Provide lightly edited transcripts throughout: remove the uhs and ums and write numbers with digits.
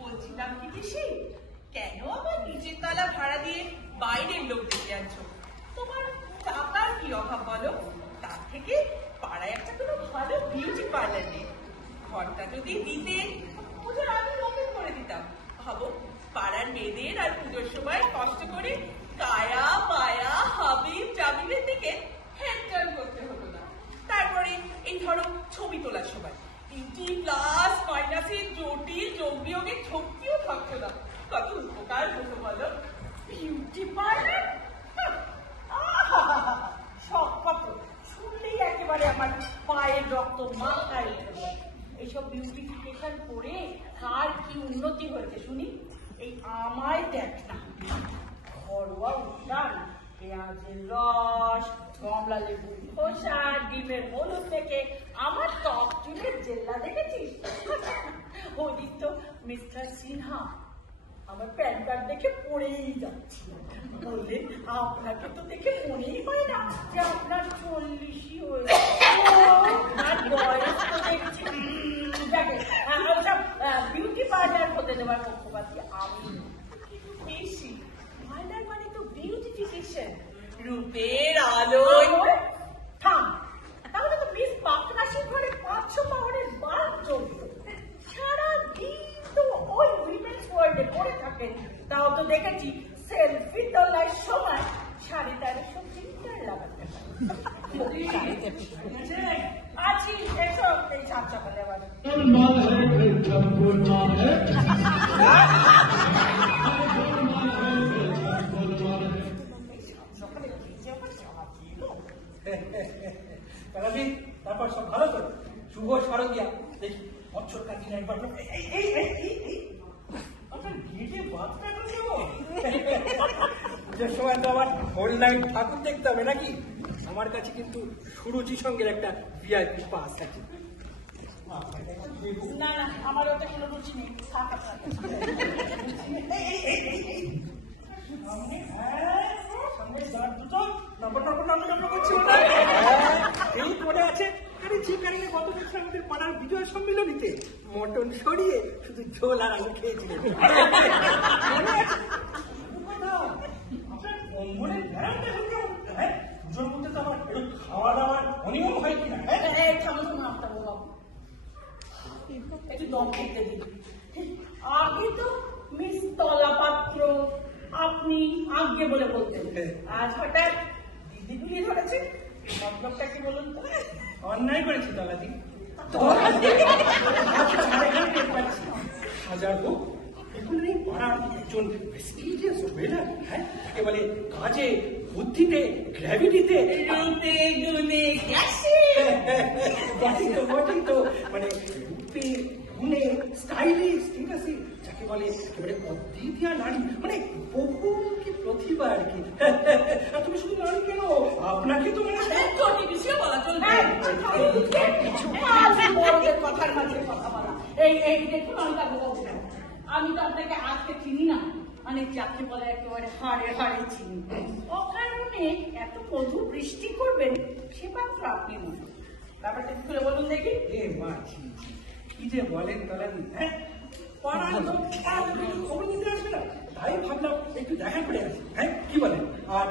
বলছিলাম কি পিসি, কেন আবার নিচের তলা ভাড়া দিয়ে বাইরের লোক ডেকে আনছো? তোমার টাকার কি অভাব বলো? তার থেকে পাড়ায় একটা কোনো ভালো বিউটি পার্লার নেই। ঘরটা যদি দিতে পুজোর আগে ওপেন করে দিতাম। ভাবো, পাড়ার মেয়েদের আর পুজোর সময় কষ্ট করে কায়া মায়া হাবিব জাবিবের দিকে হ্যান্ড টার্ন করতে হতো না। তারপরে এই ধরো ছবি তোলার সময় প্লাস মাইনাসের জটিল যোগ বিয়োগের ঝক্কিও থাকতো না। কত উপকার হতো বলো? বিউটি পার্লার সব কত শুনলেই একেবারে আমার পায়ের রক্ত মাথায় উঠে। এইসব বিউটিফিকেশন করে কার কি উন্নতি হয়েছে শুনি? এই আমায় দেখ না, ঘরোয়া উদ্যান, পেঁয়াজের রস, কমলা লেবুর খোসা, ডিমের হলুদ থেকে আমার ত্বক চুলের জেল্লা দেখেছিস? ওদিক তো মিস্টার সিনহা আমার প্যান কার্ড দেখে পড়েই যাচ্ছিল, বললেন আপনাকে তো দেখে মনেই হয় না যে আপনার 40ই হয়েছে। আর বয়স তো দেখছি বিউটি পার্লার হতে দেওয়ার পক্ষপাতী আমি। কিন্তু বেশি পার্লার মানে তো বিউটিফিকেশন, রূপের আলোয়। থাম, তাহলে তো মিস পাকনাশির ঘরে 500 পাউন্ডের বাল্ব চলতো, সারাদিন তো ওই উইমেন্স ওয়ার্ল্ডে পড়ে থাকেন। তাও তো দেখেছি সেলফি তোলার সময় 1350 ফিল্টার লাগাতে আছি। এসব এই সাত সকালে আবার তারপর সব ভালো তো? শুভ শারদিয়া, দেখি বছর কাটি না একবার আপনার গেটে বাচ্চা যে সময় তো আমার হোল নাইট ঠাকুর দেখতে হবে নাকি? আমার কাছে কিন্তু সুরুচি সঙ্গের একটা ভিআইপি পাস আছে। না না, আমার ওতে কোনো রুচি নেই। এই পড়ে আছে, আরে যে কারণে গত বছর আমাদের পাড়ার বিজয় সম্মেলনীতে মটন সরিয়ে শুধু ঝোল আর আলু খেয়েছিলেন। পুজোর মধ্যে তো আমার একটু খাওয়া দাওয়ার অনিয়ম হয় কিনা? একটু দম খেতে দিন। আগে তো মিস তলা পাত্র আপনি আগে বলে বলতেন, আজ হঠাৎ দিদি গুলিয়ে ধরেছে। মতলবটা কি বলুন তো? অন্যায় করেছি তলাদি। হাজার হোক, এগুলো এই পাড়ার একজন প্রেস্টিজিয়াস ওয়েলার, হ্যাঁ, তাকে বলে কাজে, বুদ্ধিতে, গ্র্যাভিটিতে, রূপে গুণে গ্যাসে বটেই তো, মানে রূপে গুণে স্টাইলিশ, ঠিক আছে, যাকে বলে একেবারে অদ্বিতীয় নারী, মানে বহুমুখী প্রতিভা আর কি। তুমি শুধু নারী কেন, আপনাকে তো মানে বলা চলবে। কথার মাঝে কথা বলা। এই দেখুন আমি তো আপনাকে আজকে চিনি না, মানে যাকে বলে একেবারে হাড়ে হাড়ে চিনি। অকারণে এত মধু বৃষ্টি করবেন সে মাত্র আপনি নয়। ব্যাপারটা খুলে বলুন দেখি। কি যে বলেন তলাদি, হ্যাঁ, খবর নিতে আসবে না, তাই ভাবলাম একটু দেখা করে আসি। হ্যাঁ, কি বলেন? আর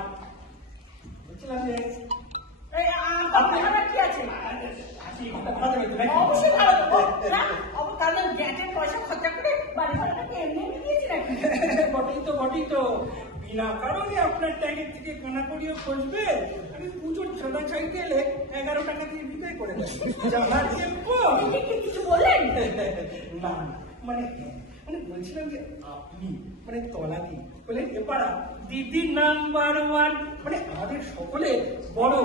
বলছিলাম যে কি আছে? অবশ্যই ভালো তাহলে গ্যাসের পয়সা খরচা করে বাড়ি ভাড়াটাকে এমনি দিয়েছি নাকি? বটেই তো বিনা কারণে আপনার ট্যাগের থেকে কানাকড়িও খসবে। আমি পুজোর চাঁদা চাইতে এলে 11 টাকা দিয়ে বিদায় করে দেয়। কিছু বললেন না? মানে বলছিলাম যে আপনি মানে তলাদি বলে এপাড়া দিদি নাম্বার 1, মানে আমাদের সকলে বড়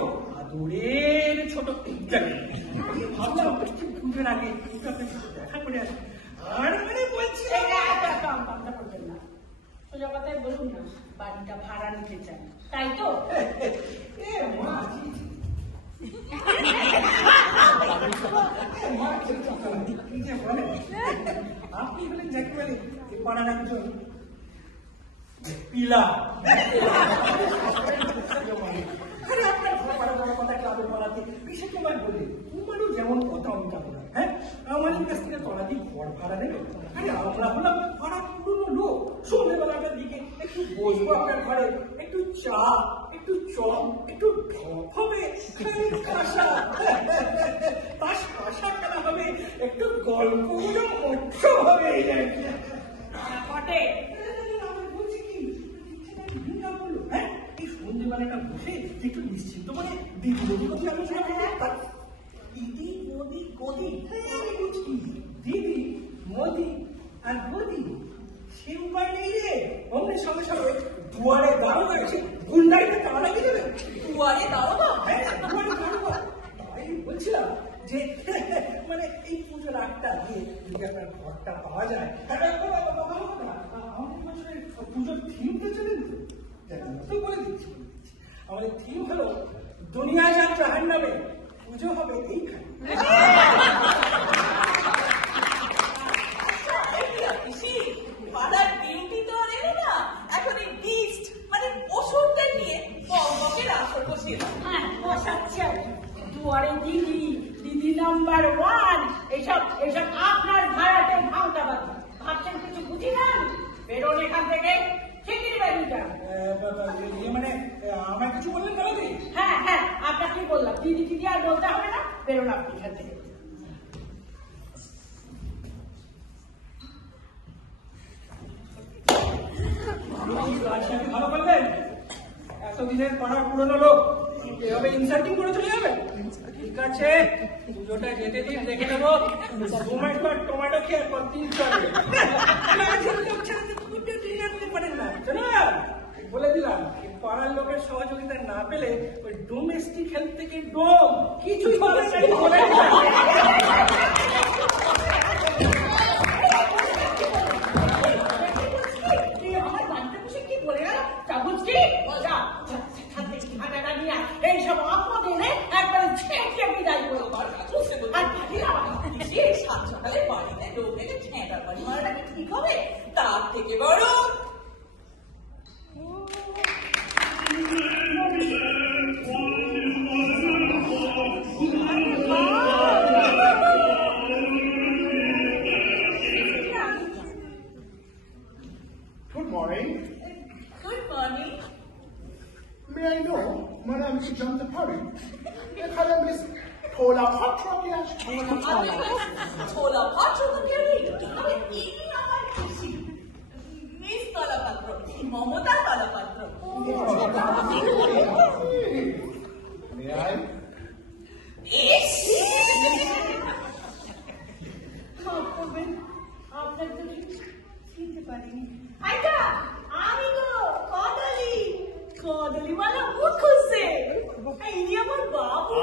আদরের ছোট আমি ভাবলাম পুজোর আগে দেখা করে আসি। আর মানে বলছি না সোজা কথায় বলুন না, বাড়িটা ভাড়া নিতে চান তাই তো? আপনি হলেন যাকে বলে পাড়ার একজন পিলা। যেমন কথা অঙ্কা করা, হ্যাঁ আমাদের কাছ থেকে তলা দিয়ে ঘর ভাড়া নেবে। আরে আমরা হলাম পাড়া পুরনো লোক, সন্ধ্যেবেলাটার দিকে একটু বসবো আপনার ঘরে, একটু চা, একটু চপ, একটু ঢপ হবে, কাঁসা কাঁসা খেলা হবে, একটু গল্প মৎস্য হবে। বটে বলছি কি বললো, হ্যাঁ এই সন্ধ্যেবেলাটা বসে একটু নিশ্চিন্ত মানে দিদি আলোচনা করতে। দিদি মোদি গদি, দিদি মোদি আর গদি সে উপায় নেই রে। অমনি সঙ্গে সঙ্গে দুয়ারে দাঁড়ানো আছে, গুন্ডাইটা তালা লাগিয়ে দেবে। দুয়ারে দাঁড়াবো? হ্যাঁ দুয়ারে দাঁড়াবো। তাই বলছিলাম যে মানে এই পুজোর আগটা দিয়ে যদি আপনার ঘরটা পাওয়া যায়, পুজোর থিমটা জানেন তো? বলে দিচ্ছি আমাদের থিম হলো দুনিয়া যাত্রা হার নামে পুজো হবে এইখানে। দুয়ারে দিদি, দিদি নাম্বার 1, এইসব আপনার ভাড়াতে ভাঙটা বাদ। ভাবছেন কিছু বুঝি না? বেরোন এখান থেকে, ঠিকই বাড়িটা। মানে আমার কিছু বললেন দাদা? হ্যাঁ হ্যাঁ আপনাকে বললাম, দিদি দিদি আর বলতে হবে না, বেরোন আপনি এখান থেকে। ভালো বললেন, এতদিনের পাড়ার পুরনো লোক এভাবে ইনসাল্টিং করে চলে যাবে? ঠিক আছে, পুজোটা যেতে দিন, দেখে নেবো। টমেটো খেয়ে পর 3 চলবে। বলে দিলাম পাড়ার লোকের সহযোগিতা না পেলে ওই ডোমেস্টিক হেলথ থেকে ডোম কিছুই বলে চাই। এইসব আপনাদের একবারে ছেঁকে বিদায় করে সকালে বাড়িতে ঢোকে ছেঁটার বাড়ি মারাটা কি ঠিক হবে? তার থেকে বড় Good morning. Good morning. May I know, Madam Janta Pari, এখানে মিস ছোলা পাত্র কি আছে? ছোলা পাত্র তো কেউ নেই। তবে এই আমার খুশি। Miss Talapatra, Mamata Talapatra. May I? আপনার জন্য চিনতে পারিনি। আইটা আমি গো কদলি, কদলিওয়ালা মুখ খুঁজছে। এই যে আমার বাবু।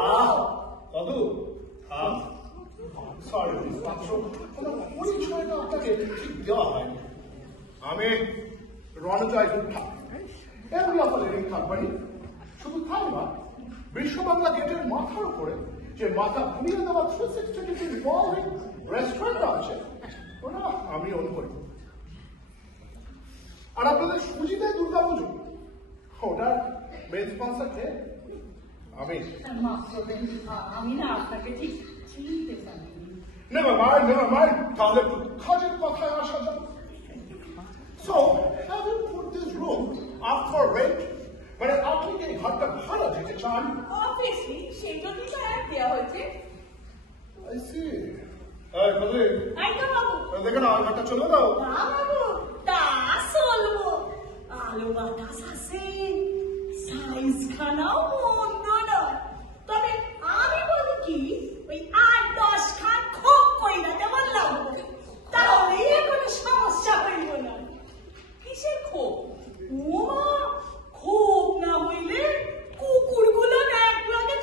দাদু, সরি মিস পাত্র, কোনো পরিচয়টা আপনাকে ঠিক দেওয়া হয়নি। আমি রণজয় গুপ্তা, এমনি আপনাদের এই কোম্পানি। শুধু তাই না, বিশ্ব বাংলা গেটের মাথার উপরে যে মাথা ঘুরিয়ে দেওয়া 360 ডিগ্রি রিভলভিং রেস্টুরেন্ট আছে, ওটা আমি ওন করি। আর আপনাদের সুজিতে দুর্গা পুজো, ওটার মেন স্পন্সর কে? আমি। আমি না আপনাকে ঠিক চিনতে পারিনি। Never mind. তাহলে কাজের কথায় আসা যাক। So, have you put this room up for rent? মানে আপনি কি ঘরটা ভাড়া দিতে চান? অবভিয়াসলি সেই জন্যই তো অ্যাড দেওয়া হয়েছে। I see. এই বলি, আইটা বাবু। দেখে না ঘরটা চলে দাও। না বাবু, তা চলবো। আলো বাতাস আছে, সাইজ খানাও মন্দ নয়। তবে আমি বলি কি, ওই 8-10 খান খুব কইরা দেওয়ার লাগবে, তাহলেই কোনো সমস্যা হইল না। কিসের ক্ষোভ? ওমা, খুব না হইলে কুকুরগুলো এক লগে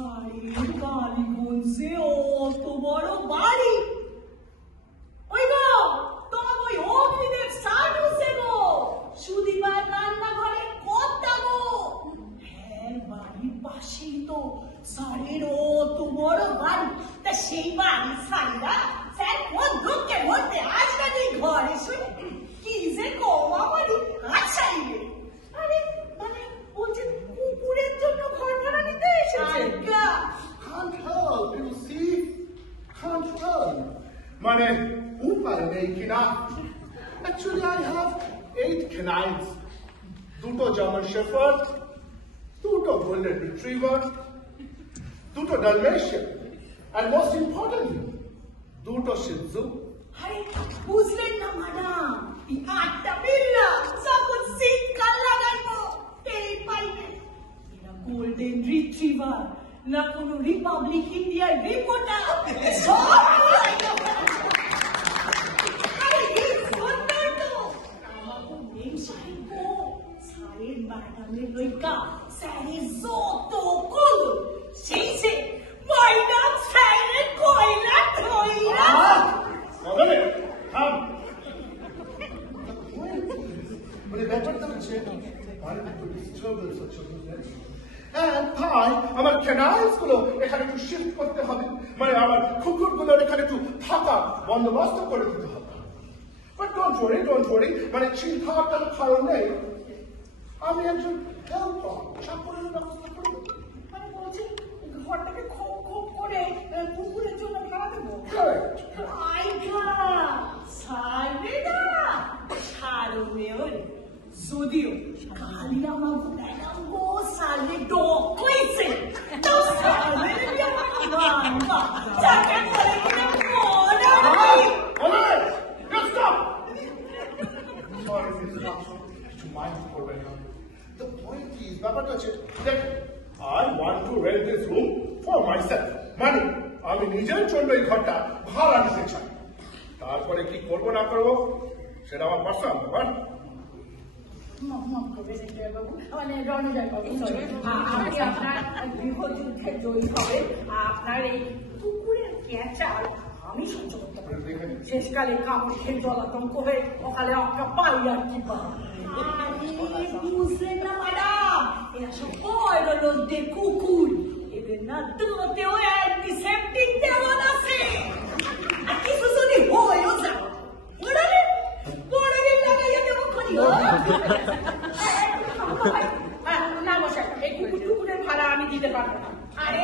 সারের কালীগঞ্জে অত বড় বাড়ি। ওই গো, তোমার ওই অগ্নিদেব সাধুসে গো, সুদিবার রান্নাঘরে কর্তা গো। হ্যাঁ, বাড়ির পাশেই তো সারের অত বড় বাড়ি। তা সেই বাড়ির সারিরা স্যার কোন দুঃখের মধ্যে আসবে নি ঘরে শুনে কি যে কমা বাড়ি আছাইবে। আরে মানে বলছে কুকুরের জন্য ঘর ভাড়া নিতে এসেছে। Can't help, you see? Can't help. মানে উপায় নেই কিনা। Actually, I have 8 canines. 2 German Shepherd, 2 Golden Retriever, 2 Dalmatian, and most importantly, 2 Shih Tzu. আরে বুঝলেন না ম্যাডাম, এই 8টা বিল্লা যখন শীতকাল লাগাইবো এই পাইবে। এরা গোল্ডেন রিট্রিভার না কোনো রিপাবলিক ইন্ডিয়ার রিপোর্টার। আরে এই সুন্দর তো আমাকে নেম সাহিব সারের ম্যাডামের লইকা স্যারের যত কল সেই সে ম্যাডাম স্যারের কয়লা ধইরা। Well, come. মানে ব্যাপারটা হচ্ছে অনেক একটু ডিস্টার্বেন্স হচ্ছে বুঝলেন। তাই আমার ক্যানালস গুলো এখানে একটু শিফট করতে হবে, মানে আমার কুকুর গুলোর এখানে একটু থাকা বন্দোবস্ত করে দিতে হবে। বাট ডোন্ট ওয়ারি, মানে চিন্তার কোনো কারণ নেই। আমি একজন হেল্পার, চাকরের ব্যবস্থা করবো। মানে বলছি ঘরটাকে খোপ খোপ করে কুকুরের জন্য ভাড়া দেবো। Correct. আইগা সারবে না সারবে ওরে। যদিও কালি আমার ম্যাডাম গো সারবে ডক কইছে তো সারবে না যাকে বলে কিনা মনে হয়। Alright, now stop. Sorry, Mr. Johnson. To mind করবেন না। The point is, ব্যাপারটা হচ্ছে দেখ, I want to rent this room for myself. মানে আমি নিজের জন্য এই ঘরটা ভাড়া নিতে চাই। তারপরে কি করবো না করবো সেটা আমার পার্সোনাল ব্যাপার। মানে রণজয় বাবু, আপনি আপনার গৃহযুদ্ধে জয়ী হবেন। আপনার এই কুকুরের ক্যাচাল আমি সহ্য করতে পারি। শেষকালে কামড় খেয়ে জলাতঙ্ক হয়ে ওখানে একটা পাই আর কি পাই। বুঝলেন না ম্যাডাম, এরা সব বড়লোকদের কুকুর, এদের না দাঁতেও অ্যান্টিসেপটিক দেওয়া আছে। আর কিছু যদি হয়েও যায় বড়দিন লাগাইয়া দেবো খনি। না মশাই, এই কুকুরের ভাড়া আমি দিতে পারবো না। আরে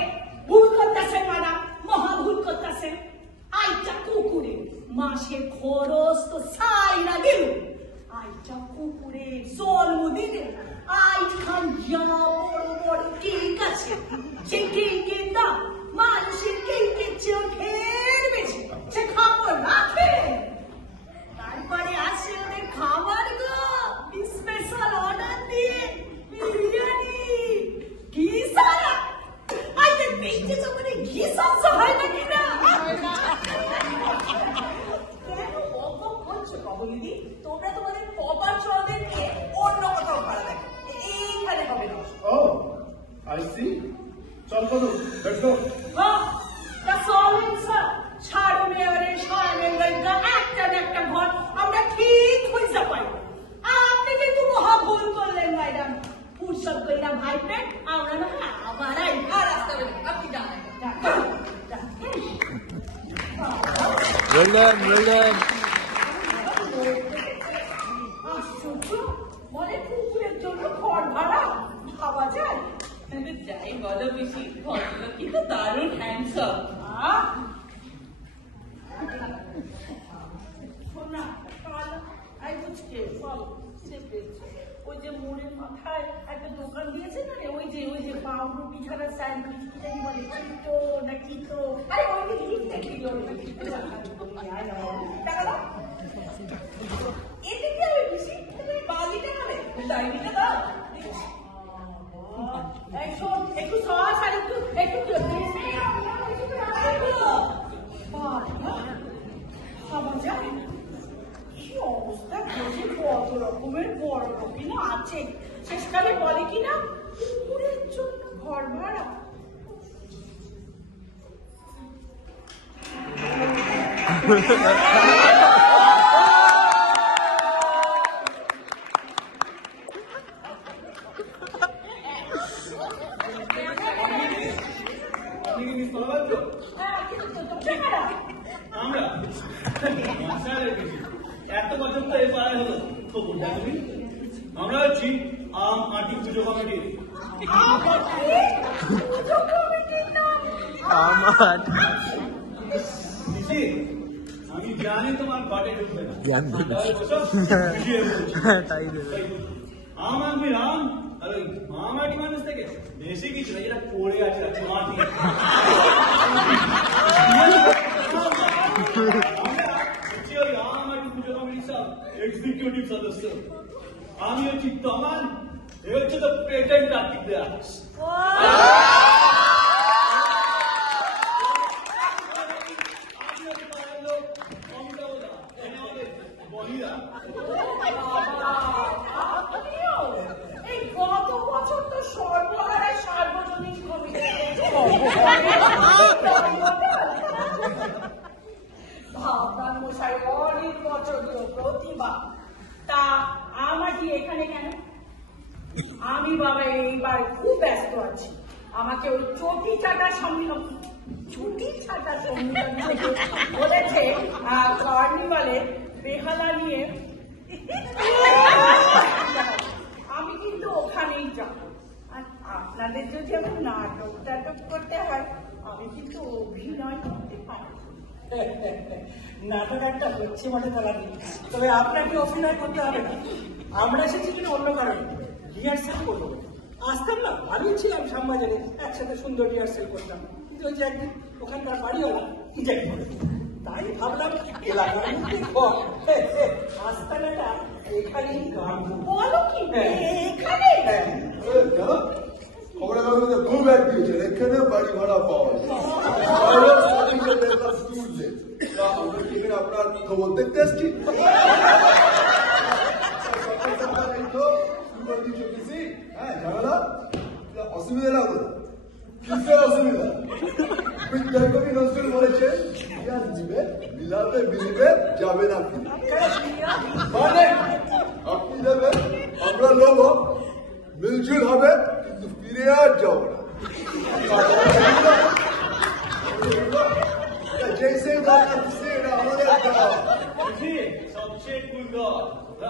ভুল করতেছেন ম্যাডাম, মহা ভুল করতেছেন। আইটা কুকুরে মাসের খরচ তো সাইরা দিল, আইটা কুকুরে জন্মদিনে আইট খান বড় বড় কেক আছে, সে কেকের দাম মানুষের কেকের চেয়েও ঢের বেশি। সে খাবার রাখে, তারপরে আসে ওদের খাবার গো, স্পেশাল অর্ডার দিয়ে বিরিয়ানি, ঘি সারা। আইতে দেখতে তো মানে ঘি সবস হয় নাকি না? কেন অবাক হচ্ছে কবলিদি? তোমরা তোমাদের পপার চলদের নিয়ে অন্য কোথাও ভাড়া দেখো, এইখানে হবে না। Oh, I see. চল বলুন, let's go. That's all in sir. ছাড় মেয়রে সায়নের লইগা একটা ঘর আমরা ঠিক হইতে পারি। আপনি কিন্তু মহা ভুল করলেন ম্যাডাম। ফুরসত কইরা ভাই পেট আমরা না আবার আই। আর রাস্তা বের আপনি জানেন। আশ্চর্য, মানে কুকুরের জন্য ঘর ভাড়া খাওয়া যায়? যাই বলো বেশি, ভদ্রলোক কিন্তু দারুণ হ্যান্ডসাম। ওই যে মোড়ের মাথায় একটা দোকান দিয়েছে না রে, ওই যে পাউরুটি ছাড়া স্যান্ডউইচ কি জানি বলে, চিতো না চিতো। আরে ওই যে কিনতে কিল এতে কি হবে বেশি? তুমি বালিটা হবে, ডাইনিটা দাও। একটু সস আর একটু খাওয়া যায়। কি অবস্থা, বুঝে কত রকমের বড় রকম আছে। শেষকালে বলে কিনা কুকুরের জন্য ঘর ভাড়া। আমরা এত বছর তো এই পাড়ায় হলো তো বলবো তুমি আমরা হচ্ছি আম আটি পুজো কমিটি আমি জানি তোমার ঘটে ঢুকবে না আম আদমি রাম আর ওই মামাটি মানুষ থেকে বেশি কিছু না যেটা পড়ে আছে মাটি এক্সিকিউটিভ সদস্য আমি হচ্ছি তমান এ হচ্ছে তো পেটেন্ট আর্থিক দাস এই গত বছর তো সর্বহারায় সার্বজনীন ভাবনার মশাই অনেক বছরীয় প্রতিভা তা আমার কি এখানে কেন? আমি বাবা এইবার খুব ব্যস্ত আছি। আমাকে ওই চটি চাটা সম্মিলন বলেছে কার্নিভালে বেহালা নিয়ে আমি কিন্তু ওখানেই যাব। আর আপনাদের যদি আমার নাটক টাটক করতে হয় আমি কিন্তু অভিনয় করতে পারি। নাটক একটা হচ্ছে বটে তালাদি, তবে আপনাকে অভিনয় করতে হবে না। আমরা এসেছি কিন্তু অন্য কারণে রিহার্সেল করবো। আসতাম না, ভাবিয়েছিলাম শ্যামবাজারে একসাথে সুন্দর রিহার্সেল করতাম, কিন্তু ওই যে একদিন ওখানকার বাড়িওয়ালা ইজেক্ট করে, তাই ভাবলাম এলাকার মধ্যে ঘর আস্তানাটা এখানেই গাড়বো। বলো কি এখানে? খবরের কাগজে খুব এক দিয়েছে এখানে বাড়ি ভাড়া পাওয়া যায়। আপনার খবর দেখতে এসছি হ্যাঁ ঝামেলা অসুবিধা না হতো কিসের অসুবিধা? বিদ্যাকবি নজরুল বলেছে দিবে মিলাবে মিলবে যাবে না মানে আপনি দেবেন আমরা লোভ মিলজুল হবে কিন্তু ফিরে আর যাবো না। जैसे बात से আমাদের সবচেয়ে সুন্দর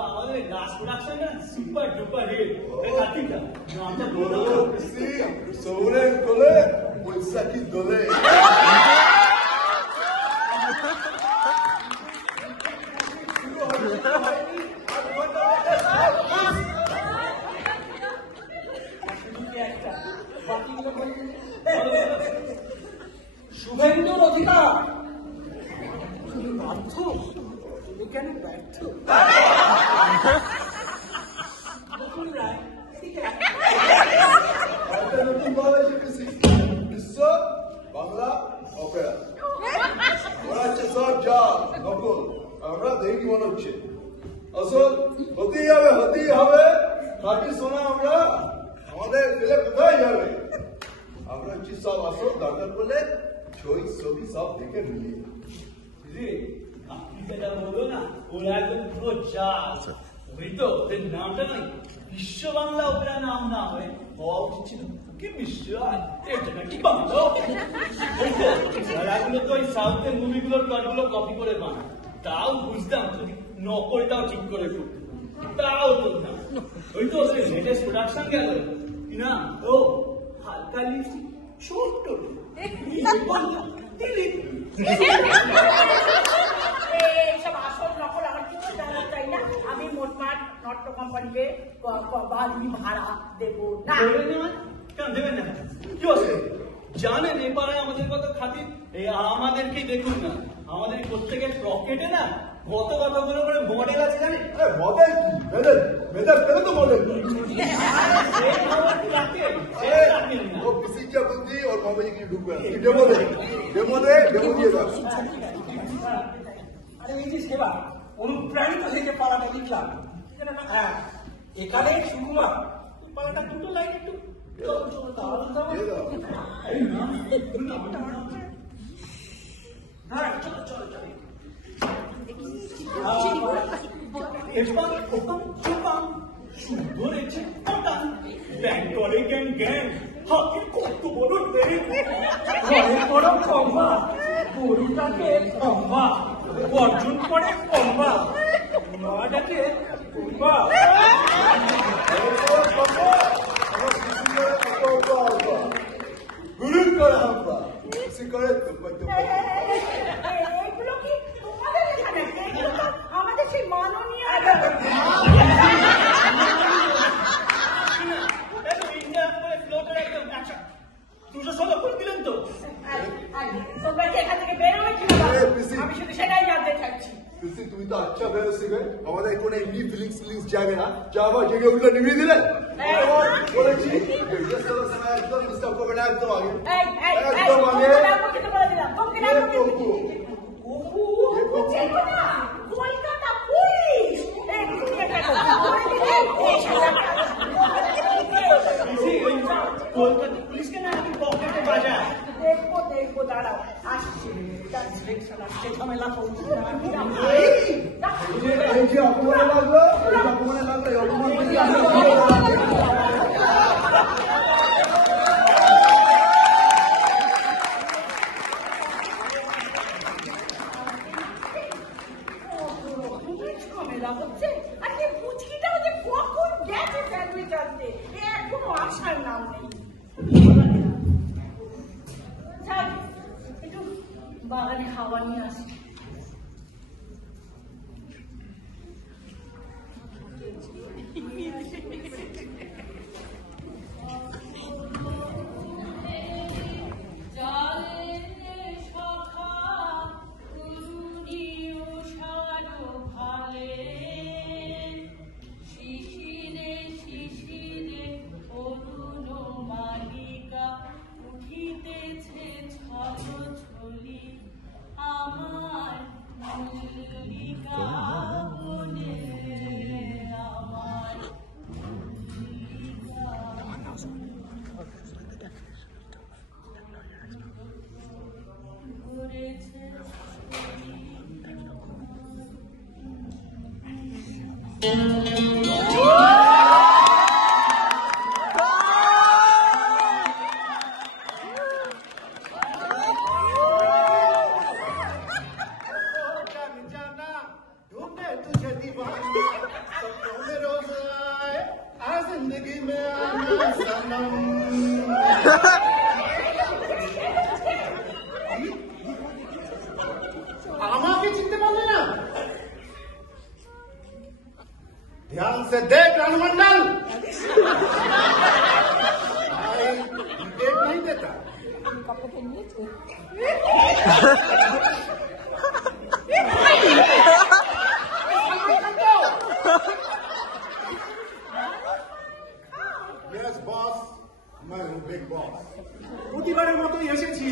আমাদের লাস্ট প্রোডাকশন না সুপার ডুপার হিট কাটিটা নামটা বলো সি সোরেন কোলে বৈশাখী দোলে শুভেন্দুর অধিকার তুমি বাধ্য, তুমি কেন ব্যর্থ? নতুন বিশ্ব বাংলা অপেরা ওরা হচ্ছে সব যা নকল, আমরা দেখি মনে হচ্ছে আসল হতেই হবে খাঁটি সোনা। আমরা আমাদের ছেলে কোথায় যাবে? আমরা হচ্ছি সব আসল, দরকার পড়লে ছবি ছবি সব দেখে মিলিয়ে আপনি যেটা বললো না ওরা একদম পুরো জাজ। ওই তো ওদের নামটা নয় বিশ্ব বাংলা ওপেরা নাম না হয়ে হওয়া উচিত ছিল কি বিশ্ব এটা নাকি বাংলা। ওই তো যারাগুলো তো ওই সাউথের মুভিগুলোর প্লটগুলো কপি করে বানায়, তাও বুঝতাম যদি নকলটাও ঠিক করে করতো, তাও তো না। ওই তো ওদের লেটেস্ট প্রোডাকশন গেল না ও হালকা লিপস্টিক ছোট্ট এইসব আসল নকল আমার কিছু জানা চাই না। আমি মোটমাট নট্য কোম্পানিকে বাড়ি ভাড়া দেবো না। দেবেন না কেন দেবেন না? কি আছে জানেন এ পাড়ায় আমাদের কত খাতির। এই আমাদেরকেই দেখুন না, আমাদের প্রত্যেকের পকেটে না কত কতগুলো করে মডেল আছে জানেন? মডেল কি মেডেল মেডেল পেলে তো মডেল সেই খবর কি রাখেন? রাখেন না। ও বিসিকা বুদ্ধি ওর মামাজি কি ঢুকবে না ডেমো দিয়ে দাও। আরে এই যে সেবা অনুপ্রাণিত থেকে পাড়াটা লিখলাম, হ্যাঁ এখানে সুকুমার পাড়াটা দুটো লাইন একটু চলো এপাং ওপাং চোপাং সুন্দর এছে পটান ব্যাং করে গ্যাং গ্যাং হাতির কত বড় ব্যাং ঘরে বড় কম্বা গরুটাকে কম্বা অর্জুন করে কম্বা মাটাকে কম্বা গুরুর করে হাম্বা সে করে এগুলো কি তোমাদের এখানে? এগুলো তো আমাদের সেই মাননীয় ইন্ডিয়া করে ফ্লোটার একদম 216 করে দিলেন তো তোমরা কি এখান থেকে বেরোবে কি না? আমি শুধু সেটাই জানতে চাচ্ছি। তুমি তো আচ্ছা বেরোছিবে আমাদের কোনো এমনি ফিলিংস যাবে না যা আবার জেগে উঠলে নিভিয়ে দিলেন বলেছি একদম ডিস্টার্ব করবে না একদম আগে একদম আগে কলকাতা পুলিশ কলকাতা পুলিশকে না আমি পকেটে বাজায় দেখবো দাঁড়াও আসছে তার সিলেকশন আসছে ঝামেলা করছে এই যে অপমানে লাগলো এই অপমানে লাগলো এই অপমান ঝামেলা হচ্ছে আর কি পুচকিটা যে কখন গেছে স্যান্ডউইচ আনতে এখনো আসার নাম নেই। একটু বাগানে খাবার নিয়ে আসি। আমাকে চিনতে পারলে না? ध्यान से देख रानुमंडल देख नहीं देता यस बॉस मैं हूँ बिग बॉस প্রতিবারের মতোই এসেছি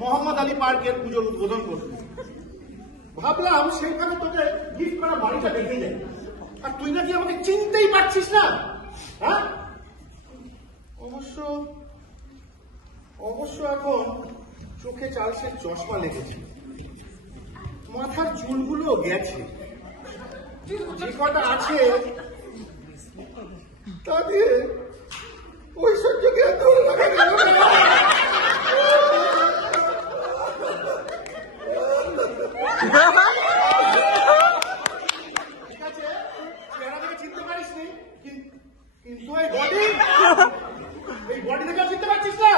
মোহাম্মদ আলী পার্কের পুজোর উদ্বোধন করতে ভাবলাম সেইখানে তোকে গিফট করা বাড়িটা দেখে যাই আর তুই নাকি আমাকে চিনতেই পারছিস না হ্যাঁ অবশ্য এখন চোখে চালসের চশমা লেগেছে মাথার চুলগুলো গেছে যে কটা আছে তা দিয়ে ঐশ্বর্যকে এত লাগা গেল না। ঠিক আছে চেহারা থেকে চিনতে পারিস নি কিন্তু এই বডি থেকে চিনতে পারছিস না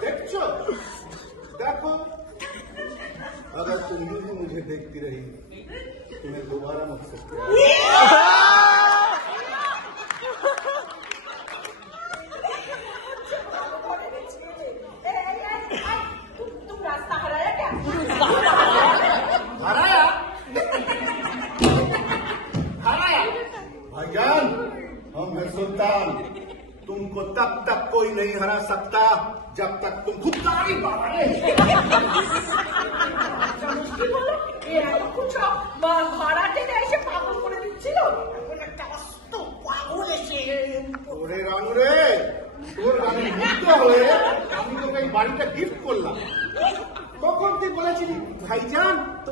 देखो देखो अगर तुम यूं ही मुझे देखती रही तुम्हें दोबारा मत सकते तुम रास्ता हराया क्या? हराया हराया भाईजान हम हैं सुल्तान तुमको तब तक कोई नहीं हरा सकता जब तक तुम खुद तारी मारे মুশকিল হলো এতক্ষণ সব ভাড়াটেরা এসে পাগল করে দিচ্ছিল একটা অস্ত পাগল এসে ওরে রানু রে তোর রানী মুক্ত হয়ে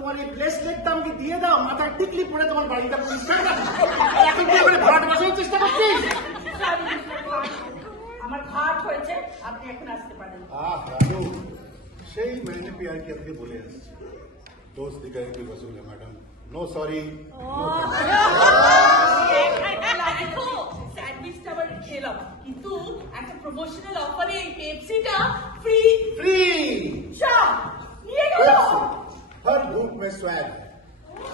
তোমার এই ব্রেসলেটটা আমাকে দিয়ে দাও, মাথার টিকলি পরে তোমার বাড়িটা পরিষ্কার রাখো। এখন তুই এবারে ভাড়াটা বসানোর চেষ্টা করছিস? আমার ঘাট হয়েছে, আপনি এখন আসতে পারেন। রাজু, সেই मैंने प्यार किया থেকে বলে আসছে, दोस्ती करेंगे वसूल है मैडम, नो सॉरी। দেখো স্যান্ডউইচটা আবার খেলাম, কিন্তু একটা প্রমোশনাল অফারে এই পেপসিটা ফ্রি। फ्री চা নিয়ে গেল। हर ग्रुप में स्वैग है,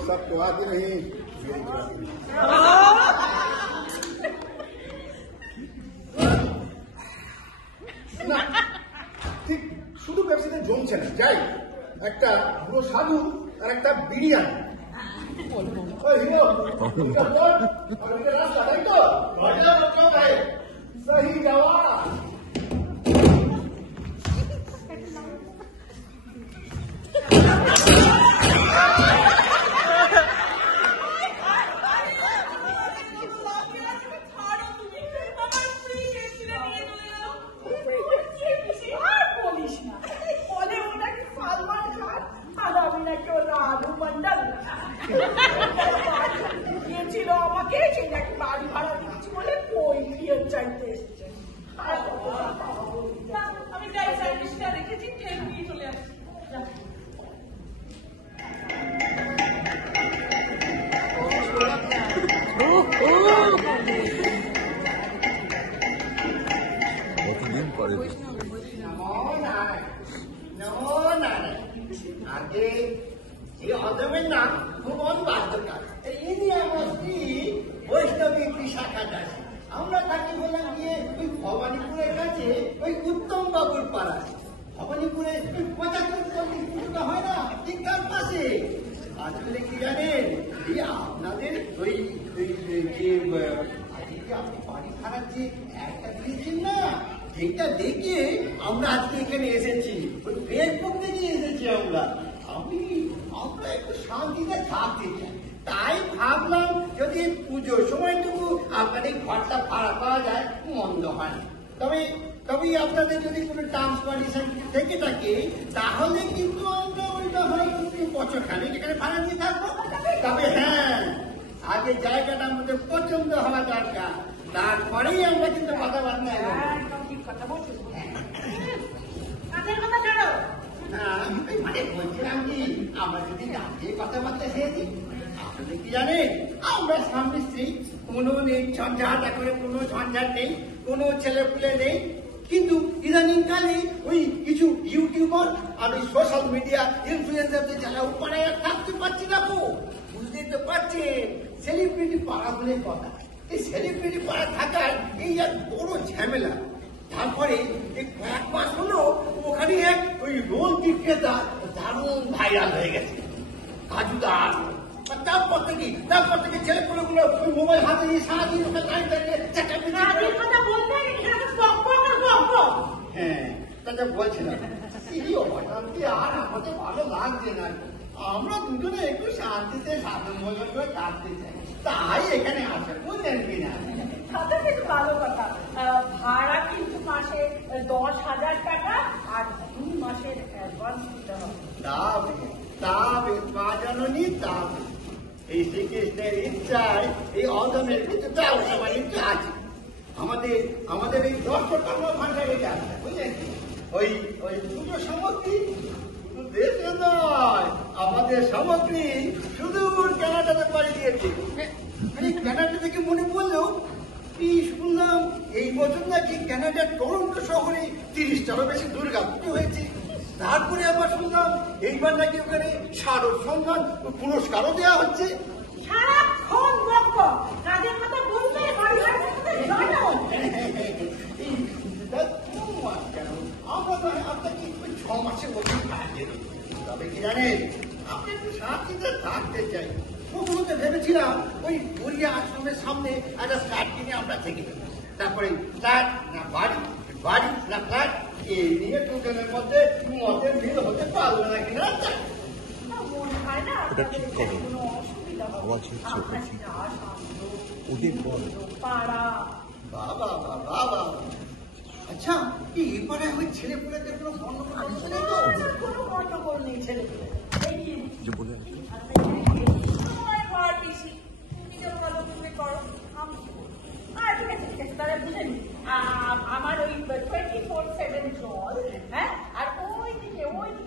सबको आती नहीं, मेरी खिलाती नहीं। না, ঠিক শুধু ব্যবসাতে জমছে না, যাই একটা পুরো সাধু আর একটা বিরিয়ানি। ওই হিরো, এটা তোর, আর এটা রাস্তা, তাই তো? রাজা রক্ষা ভাই, সহি জবাব। আর বলিস না, বলে ও নাকি সালমান খান আর আমি নাকি ও রানু মন্ডল। দিয়েছিল আমাকে, সে নাকি বাড়ি ভাড়া দিচ্ছি বলে কই বিয়ের চাইতে এসছে। আমি যাই স্যান্ডউইচটা রেখেছি, খেয়ে নিয়ে চলে আসছি। কতদিন পরে আগে এই অদমের নাম ভুবন বাদ্যকার, ইনি আমার স্ত্রী বৈষ্ণবী বিশাখা দাস। আমরা তাকে বললাম গিয়ে ওই ভবানীপুরের কাছে ওই উত্তম বাবুর পাড়া, ভবানীপুরে ওই 75 হয় না, ঠিক তার পাশে। আসলে কি জানেন, এই আপনাদের ওই যে আপনি বাড়ি ভাড়ার যে একটা দিয়েছেন না, এটা দেখে আমরা আজকে এখানে এসেছি, ওই ফেসবুক থেকে এসেছি আমরা একটু শান্তিতে থাকতে চাই, তাই ভাবলাম যদি পুজোর সময়টুকু আপনাদের ঘরটা ভাড়া পাওয়া যায় মন্দ হয় না। তবে আপনাদের যদি কোনো টার্মস কন্ডিশন থেকে থাকে তাহলে কিন্তু আমরা ওইটা হয় বছরখানেক এখানে ভাড়া দিয়ে থাকবো। তবে হ্যাঁ, আগে জায়গাটা আমাদের পছন্দ হওয়া দরকার, তারপরেই আমরা কিন্তু কথাবার্তা। একদম ঠিক কথা বলছিস। কাজের কথা ছাড়ো। মানে বলছিলাম কি, আমরা যদি দাঁড়িয়ে কথাবার্তা সেরেছি, আসলে কি জানেন, আমরা স্বামী স্ত্রী, কোনো নেই ঝঞ্ঝাট, এখন কোনো ঝঞ্ঝাট নেই, কোনো ছেলে পুলে নেই। কিন্তু ইদানিং কালে ওই কিছু ইউটিউবার আর ওই সোশ্যাল মিডিয়া ইনফ্লুয়েন্সারদের যারা উপরে থাকতে পারছি না, বুঝতেই তো পারছেন সেলিব্রিটি পাড়া বলে কথা। এই সেলিব্রিটি পাড়া থাকার এই এক বড় ঝামেলা। তারপরে এই কয়েক মাস হলো ওখানে এক ওই রোল বিক্রেতা দারুণ ভাইরাল হয়ে গেছে, কাজুদার। তারপর থেকে ছেলেপুলেগুলো ওই মোবাইল হাতে নিয়ে সারাদিন ওকে লাইন দাঁড়িয়ে কাজের কথা বলতে এখানে বক বক আর বক বক। হ্যাঁ, তাকে বলছিলাম এই অশান্তি আর আমাদের ভালো লাগছে না, আমরা দুজনে একটু শান্তিতে সাধন ভোজন করে কাটতে চাই, তাই এখানে আসে, বুঝলেন কিনা? তাতে কিন্তু ভালো কথা। ভাড়া কিন্তু মাসে 10,000 টাকা আর 2 মাসের অ্যাডভান্স দিতে হবে। তাবে মা জননী তাবে, এই শ্রীকৃষ্ণের ইচ্ছায় এই অদমের ভিতরটা আমার ইচ্ছা আছে। আমাদের এই 10 ভান্ডারে আছে, বুঝলেন? ওই পুজো সামগ্রী শুধু দেশে নয়, আমাদের সামগ্রী সুদূর কানাডাতে পাড়ি দিয়েছে। কানাডা থেকে মনে পড়লেও শুনলাম এই বছর নাকি কানাডার টরন্টো শহরে 30টারও বেশি দুর্গা পুজো হয়েছে। তারপরে আবার শুনলাম এইবার নাকি ওখানে শারদ সম্মান পুরস্কারও দেওয়া হচ্ছে। সারাক্ষণ বক বক, কাজের কথা বলতে বাড়ি ভাড়া দিতে জানো। আমরা তো আপনাকে 6 মাসের মধ্যে ভাড়া দিয়ে দেবো। তবে কি জানেন, আপনি একটু শান্তিতে থাকতে চাই। প্রথমত ভেবেছিলাম ওই গড়িয়া আশ্রমের সামনে একটা ফ্ল্যাট কিনে আমরা থেকে দেবো, তারপরে ফ্ল্যাট না বাড়ি, বাড়ি না ফ্ল্যাট, এই নিয়ে দুজনের মধ্যে মতের মিল হতে পারলো না কিনা। মনে হয় না এটা ঠিক করো। কোনো অসুবিধা হবে। আওয়াজ হচ্ছে, আপনার ওটা ঠিক যা সামর্থ্য, ওদের বল। পাড়া। বাবা, আচ্ছা এই পাড়ায় ওই ছেলে পুলেদের কোনো গন্ডগোল আছে না তো? কোনো গন্ডগোল নেই ছেলেপুলে। এই যে বলে আর কি। তোমার ঘর পিসি, তুমি যে ভালো তুমি করো, আমি কি করবো? ঠিক আছে ঠিক আছে, তাহলে বুঝে নি। আমার ওই 24/7 জল, হ্যাঁ, আর ওই দিকে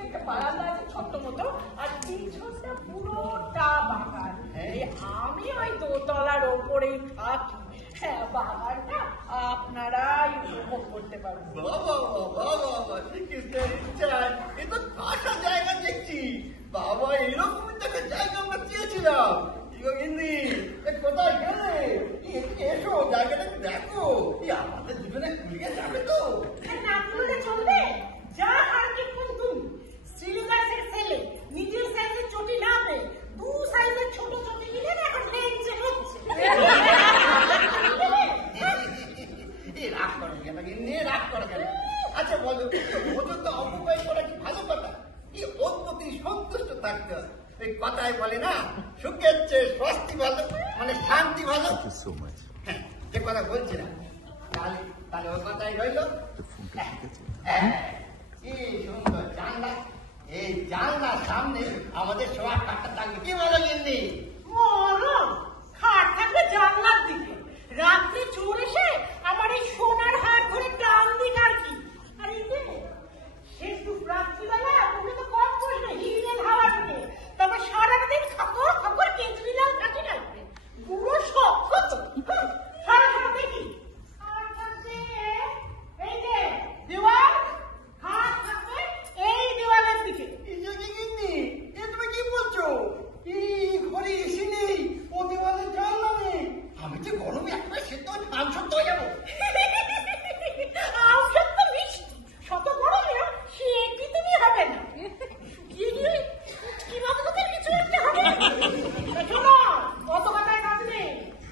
একটা বারান্দা আছে ছোট্ট মতো, আর পিছনটা পুরোটা বাগান। আমি ওই দোতলার ওপরেই থাকি। হ্যাঁ, বাগানটা আপনারাই উপভোগ করতে পারবেন। বাবা বাবা বাবা, শ্রীকৃষ্ণের ইচ্ছায় এ তো কাঁচা জায়গা দেখছি। বাবা, এরকম একটা জায়গা আমরা চেয়েছিলাম। হিন্দি কোথায় গেলে? এদিকে এসো, জায়গাটা দেখো। আমাদের দুজনে খুলিয়ে যাবে তো? না করলে চলবে? যা আর কি কুন্তুম শ্রীলঙ্কার ছেলে নিজের সাইজের চটি না পেয়ে 2 সাইজের ছোট চটি নিয়ে এখন লেনচে হচ্ছে। রাগ করো কেন গিন্নি, রাগ করো কেন? আচ্ছা বলো, ওজন তো অপব্যয় করা কি ভালো কথা? ওর প্রতি সন্তুষ্ট থাকতে হয়। ওই কথায় বলে না, সুখের চেয়ে স্বস্তি ভালো, মানে শান্তি ভালো। Thank you so much. হ্যাঁ, যে কথা বলছি না, তাহলে ওই কথাই রইল। ফোনটা ঠিক আছে? কি সুন্দর জানলা! এই জানলার সামনে আমাদের শোয়ার খাটটা থাকবে, কি বলো গিন্নি? মরম খাট থাকবে জানলার দিকে, রাত্রে চোর এসে আমার এই সোনার হাত ধরে টান দিক আর কি। আর এই যে শেষ রাত্রিবেলা ওকে তো কম করি না, হিলের হাওয়া ঢুকে, তবে সারাদিন খকর খকর কেজরিলাল কাটি রাখবে। পুরো শখ সারা দেখি। আর থাকবে এই যে দেওয়াল, হাত থাকবে এই দেওয়ালের দিকে। গিন্নি, তুমি কি বলছো? ঘরে এসে নেই, ও দেওয়ালে জানলা নেই। আমি যে গরমে একটা সেদ্ধ আমসত্ব হয়ে যাবো। আমসত্ব মিষ্টি, শত গরমেও সে কি তুমি হবে না। শুকিয়ে গিয়ে কিভাবে তোদের কিছু একটা হবে। শোনো, কত কথায় কাজ নেই।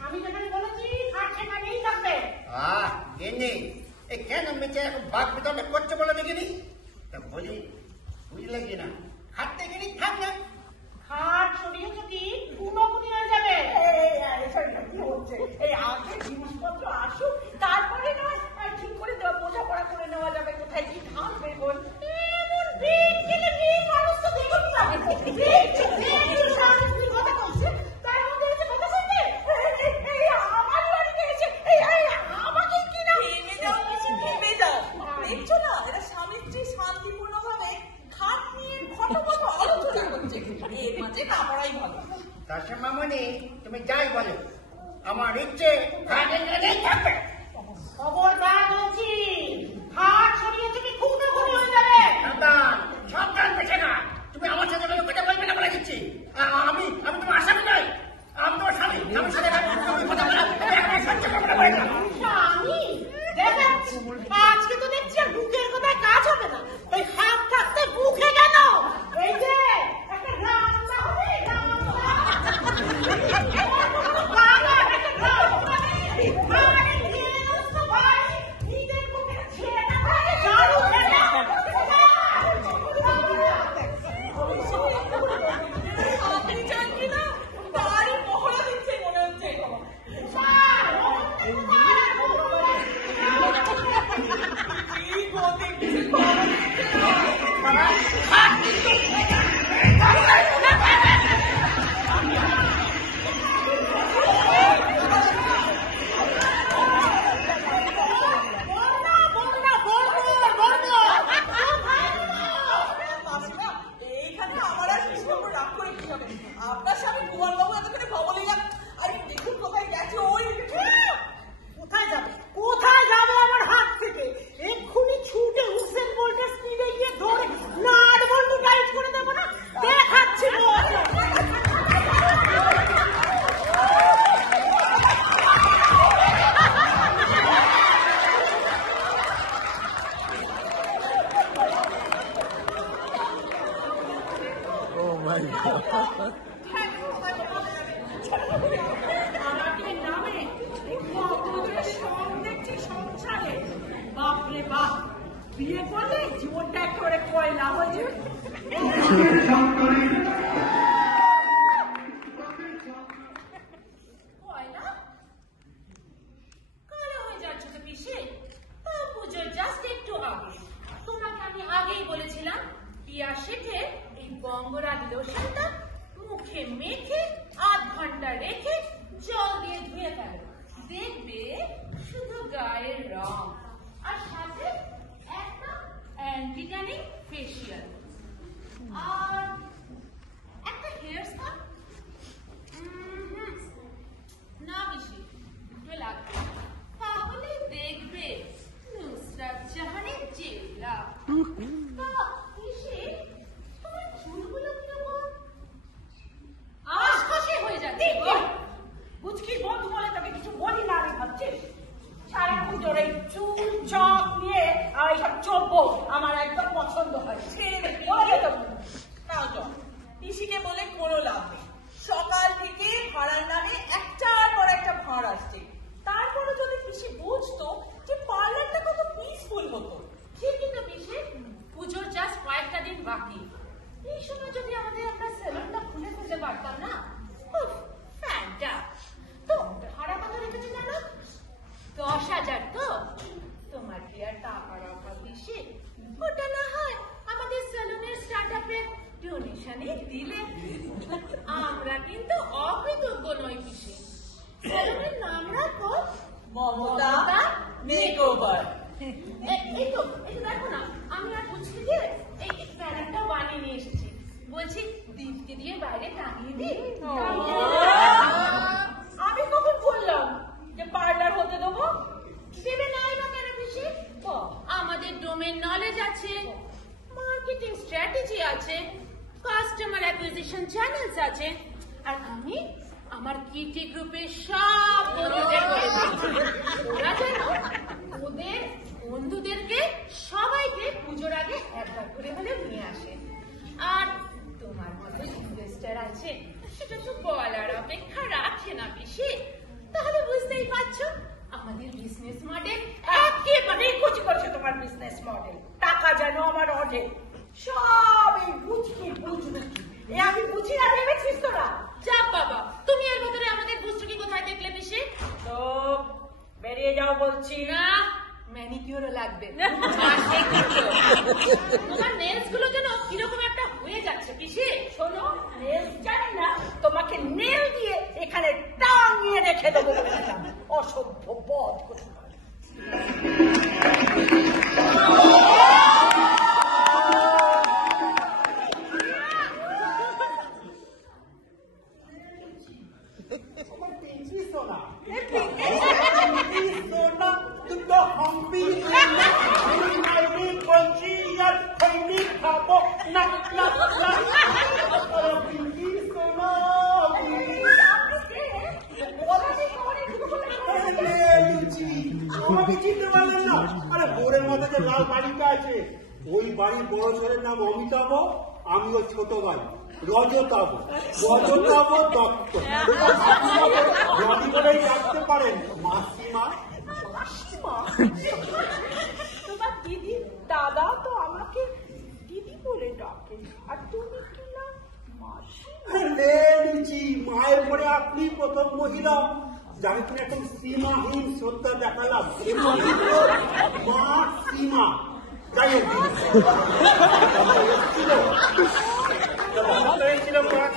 আমি যেখানে বলেছি খাট সেখানেই থাকবে। গিন্নি, কেন মেচে এখন বাঘ বিতরণ করছে বলে দেখিনি? তা বলি, বুঝলে কিনা, হাঁটতে গেলি থাক না। খাট সরিয়েছো কি গুণগুণি হয়ে যাবে। কি হচ্ছে? এই আগে জিনিসপত্র আসুক, তারপরে না ঠিক করে দেওয়া, বোঝাপড়া করে নেওয়া যাবে কোথায় কি থাকবে। বোন এমন বেগ গেলে মেয়ে মানুষ তো দেখুন না, কথা বলছে, তার মধ্যে এসে কথা শুনতে আমার বাড়িতে এসে আমাকে কি না ভেঙে যাও পিসি, ভেঙে যাও। দেখছো না, এরা স্বামী স্ত্রী শান্তিপূর্ণ ভাবে খাট নিয়ে খটখট আলোচনা করছে। এর মাঝে না পড়াই ভালো। তার মামনি, তুমি যাই বলো, আমার ইচ্ছে খাটের নিচেই থাকবে। খবর কার বলছি, খাট সরিয়েছো কি গুণগুণি হয়ে যাবে। সাবধান, সাবধান পেছে না। তুমি আমার সাথে কথা বলবে না বলে দিচ্ছি। আমি তোমার আসামি নই, আমি তোমার স্বামী। আমার সাথে কথা বলা সহ্য করবো না, বলে দিলাম। স্বামী দেখাচ্ছি, আজকে তো দেখছি আর বুকের কোথায় কাজ হবে না। ওই হাত থাকতে বুকে কেন? এই যে একটা রান্না হবে, নিজের বুকে ছেড়ে না থাকে ঝাড়ু ফেলে। আপনি চান কিনা তারই মহড়া দিচ্ছে মনে হচ্ছে। গ্রাম আর সাথে একটা অ্যান্টিটানি ফেশিয়াল আর একটা হেয়ার স্পা। না বেশি দুটো লাগবে, তাহলে দেখবে নুসরাত জাহানের জেলা। তোমার চুলগুলো কিরকম আশপাশে হয়ে যাচ্ছে? বুঝকি বন্ধু বলে তোকে কিছু বলি না, আমি ভাবছিস সারাক্ষণ তোর এই চুল চক নিয়ে আর এইসব চোখবো আমার একদম পছন্দ হয়। নাও চল, পিসিকে বলে কোনো লাভ নেই। সকাল থেকে ভাড়ার নামে একটার পর একটা ভাড় আসছে। তারপরে যদি পিসি বুঝতো যে পার্লারটা কত পিসফুল হতো। ঠিকই তো পিসি, পুজোর জাস্ট কয়েকটা দিন বাকি। এই সময় যদি আমাদের একটা সেলুনটা খুলে ফেলতে পারতাম না, ফ্যানটা তো ভাড়া কত রেখেছি জানো? 10,000। তো তোমার কি আর টাকা রাখা পিসি? ওটা না হয় আমাদের সেলুনের স্টার্টআপের ডোনেশনে দিলে। আমরা কিন্তু অকৃতজ্ঞ নই পিসি। সেলুনের নাম রাখো মমতা মেকওভার। এই তো দেখো না, আমি আর বুঝছি যে এই প্যানেলটা বানিয়ে নিয়ে এসেছি। বলছি দীপকে দিয়ে বাইরে টাঙিয়ে দিই। আমি কখন বললাম যে পার্লার হতে দেবো? দেবে নাই বা কেন পিসি? আমাদের ডোমেন নলেজ আছে, মার্কেটিং স্ট্র্যাটেজি আছে, কাস্টমার অ্যাকুইজিশন চ্যানেলস আছে, আর আমি আমার কিটি গ্রুপের সব বন্ধুদের বলে দিয়েছি ওরা যেন ওদের বন্ধুদেরকে সবাইকে পুজোর আগে একবার করে হলে নিয়ে আসে। আর তোমার মতো ইনভেস্টার আছে সেটা তো বলার অপেক্ষা রাখে না পিসি। তাহলে বুঝতেই পারছো আমাদের বিজনেস মডেল একেবারেই কুচি করেছে। তোমার বিজনেস মডেল টাকা যেন আমার অঢেল, সব এই বুঝকি বুঝবুঝি। আমি বুঝি না ভেবেছিস তোরা? চাপ বাবা, তুমি এর ভেতরে আমাদের বুঝকি কোথায় দেখলে পিসি? তো বেরিয়ে যাও বলছি। না, ম্যানিকিউরও লাগবে। তোমার নেলস গুলো যেন কিরকম একটা হয়ে যাচ্ছে পিসি। শোনো, নেলস জানি না, তোমাকে নেল দিয়ে এখানে টাঙিয়ে রেখে দেবো। অসভ্য বধ করতে পারে। ওই বাড়ির বড় ছেলের নাম অমিতাভ, আমি ওর ছোট ভাই রজতাভ। রজতাভ দত্ত রবি বলেই ডাকতে পারেন মাসিমা। তোমার দিদি দাদা তো আমাকে দিদি বলে ডাকে, আর তুমি কি না লুচি। মায়ের পরে আপনি প্রথম মহিলা যাকে তুমি এখন সীমাহীন শ্রদ্ধা দেখালাম। মা সীমা। যাই হোক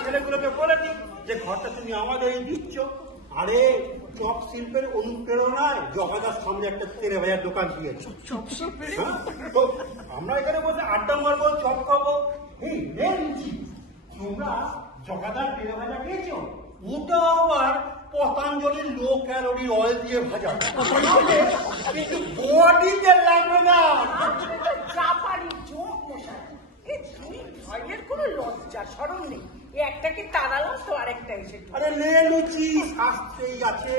ছেলেগুলোকে বলে দিই যে ঘরটা তুমি আমাদেরই দিচ্ছ। আরে চপ শিল্পের অনুপ্রেরণায় জগাদার সামনে একটা 13,000 দোকান দিয়েছে। তো আমরা এখানে বসে আড্ডা মারবো, চপ খাবো। এই তোমরা জগাদার 13,000 পেয়েছো? ওটা আবার পতঞ্জলির লো ক্যালোরি অয়েল দিয়ে ভাজা, কিন্তু বডিতে লাগবে না। জাপানি চোখ মশাই, এই দুই ভাইয়ের কোনো লজ্জা সরম নেই। একটাকে তাড়ালাম তো আরেকটা এসে। আরে লুচি, শাস্ত্রেই আছে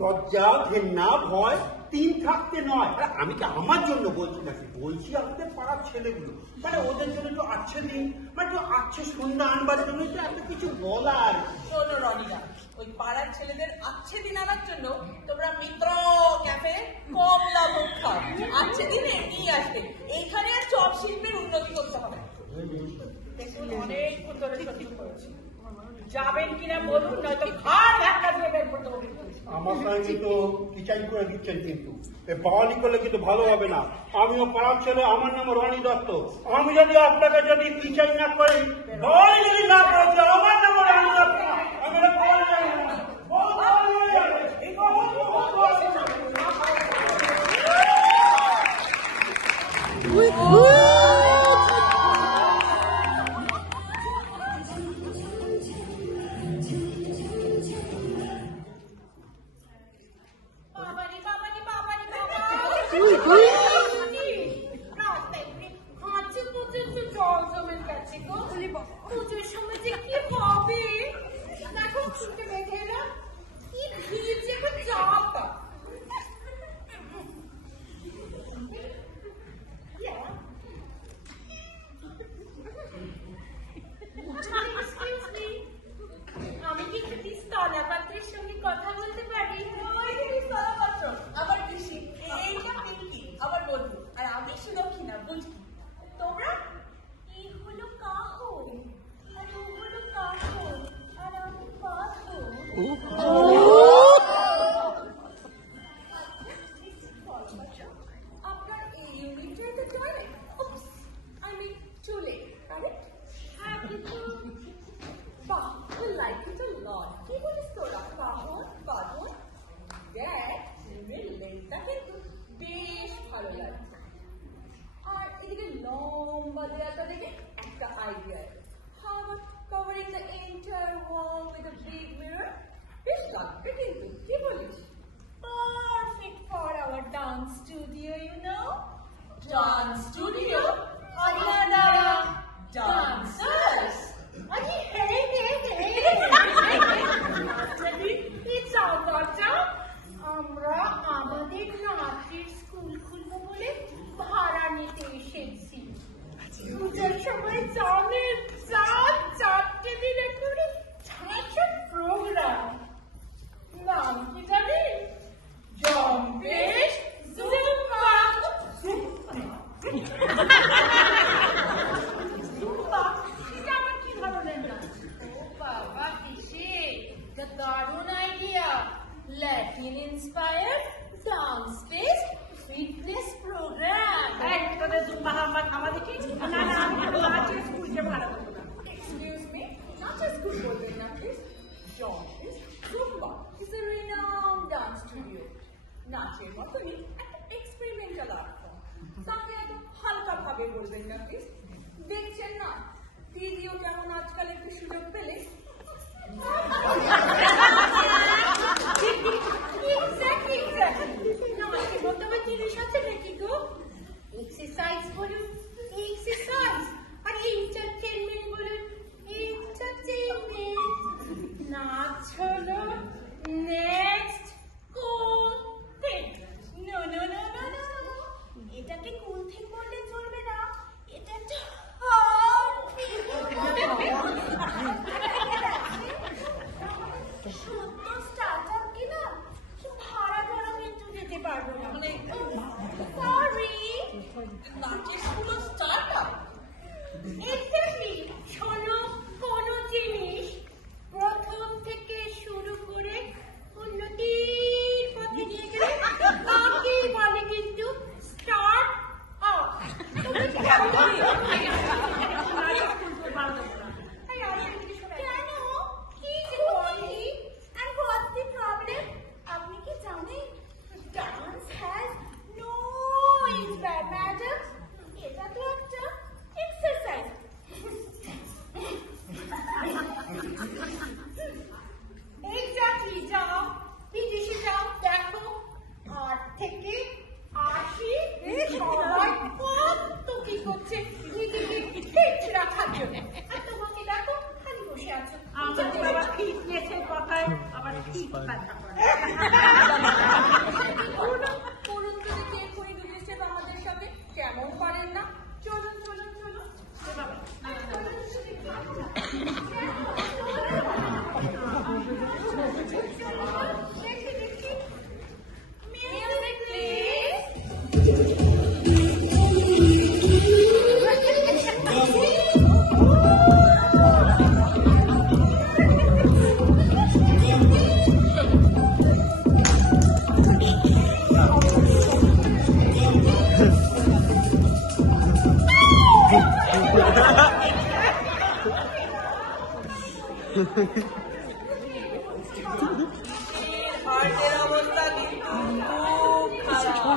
লজ্জা, ঘেন্না, ভয় 3 থাকতে নয়। আমি কি আমার জন্য বলছি নাকি? বলছি আমাদের পাড়ার ছেলেগুলো, মানে ওদের জন্য একটু আচ্ছে দিন, মানে একটু আচ্ছে সন্ধ্যা আনবার জন্য তো এত কিছু বলার। শোনো রনিরা, ওই পাড়ার ছেলেদের আচ্ছে দিন আনার জন্য তোমরা মিত্র ক্যাফে কমলা ভোগ খাও। আচ্ছে দিনে নিয়ে আসবে। এইখানে আর চপ শিল্পের উন্নতি করতে হবে। অনেক ধরে সত্যি করেছি, যাবেন কিনা বলুন, নয়তো ঘাড় ধাক্কা দিয়ে বের করতে হবে। আমার সঙ্গে তো কিচাই করে দিচ্ছেন, কিন্তু বাওয়ালি করলে কিন্তু ভালো হবে না। আমিও পাড়ার ছেলে, আমার নাম রনি দত্ত। আমি যদি আপনাকে যদি কিচাই না করি, বাওয়ালি যদি না করছে, আমার নাম রনি দত্ত। আমি খিলছে এখন চাপা। আমি কি একটি স্তলাপাত্রের সঙ্গে কথা বলতে পারি? আবার পিসি, এইটা পিঙ্কি, আবার বন্ধু, আর আমি সুদক্ষিণা, বুঝকি। তোমরা? এই হলো কাহন, আর ও হলো কাহন, আর আমি পাথর। আপনার এই ইউনিটটাই তো টয়লেট? আই মিন চুলে, কারেক্ট? হ্যাঁ, কিন্তু বাহ, you like it a lot. কি বলিস তোরা? কাহন, বাঁধন? দেখ, চুলের লেন্থটা কিন্তু বেশ ভালো লাগছে। আর এদিকে লম্বা দেয়াটা দেখে একটা idea. How about covering the entire wall with a big mirror? বেশ লাগবে কিন্তু, কি বলিস? perfect for our dance studio, you know. Dance studio? Another Dancers? আরে হ্যাঁ হ্যাঁ হ্যাঁ, it's our কথা। আমরা আমাদের নাচের স্কুল খুলবো বলে ভাড়া নিতে এসেছি। পূজার সময় জানেন, চারটে দিনে করে নাচের প্রোগ্রাম। নাম কি জানেন? জম্পেশ জুম্বা। জুম্বা, এটা আবার কি ধরনের নাচ? ও বাবা, কিসে the দারুণ idea. Latin inspired dance based fitness programme. এই তোদের জুম্বা আমাদের কি? না না, আমি নাচের স্কুলকে ভাড়া করবো না। Excuse me, নাচের স্কুল বলবেন না প্লিজ। জম্পেশ Zumba is a renowned dance studio. নাচের মতনই একটা এক্সপেরিমেন্টাল আর্ট ফর্ম। তাকে এত হালকা ভাবে বলবেন না প্লিজ। দেখছেন না দিদিও কেমন আজকাল একটু সুযোগ পেলে Exactly. নাচের মতো আবার জিনিস আছে নাকি গো? এক্সারসাইজ বলুন এক্সারসাইজ, আর এন্টারটেনমেন্ট বলুন এন্টারটেনমেন্ট। নাচ হলো next cool thing. No no no no no, এটাকে কুল থিং বললে চলবে না, এটা একটা হার্ড থিং। সত্য স্টার্টআপ কিনা ভাড়া ধরা কিন্তু যেতে পারবো না। মানে সরি, নাচের স্কুল স্টার্টআপ। এক্স্যাক্টলি। শোনো, কোনো জিনিস প্রথম থেকে শুরু করে উন্নতির পথে নিয়ে গেলে তাকেই বলে কিন্তু স্টার্ট আপ। কেন? কি বলি? And what's the problem? আপনি কি জানেন dance has no age bar madam. এটা তো একটা এক্সারসাইজ। এক্স্যাক্টলি। যাও বিদেশে যাও, দেখো 8 থেকে 80 সবাই কত কি করছে নিজেকে ফিট রাখার জন্য। আর তোমাকে দেখো খালি বসে আছো। আমাদের আবার ফিটনেসের কথায় আবার ঠিক কথা বলে। করুন তো দেখি এক্ষুনি বিদেশে আমাদের সাথে কেমন পারেন না। চলুন চলুন চলুন। দেখি দেখি। Music please. হার্টের অবস্থা কিন্তু খুব খারাপ।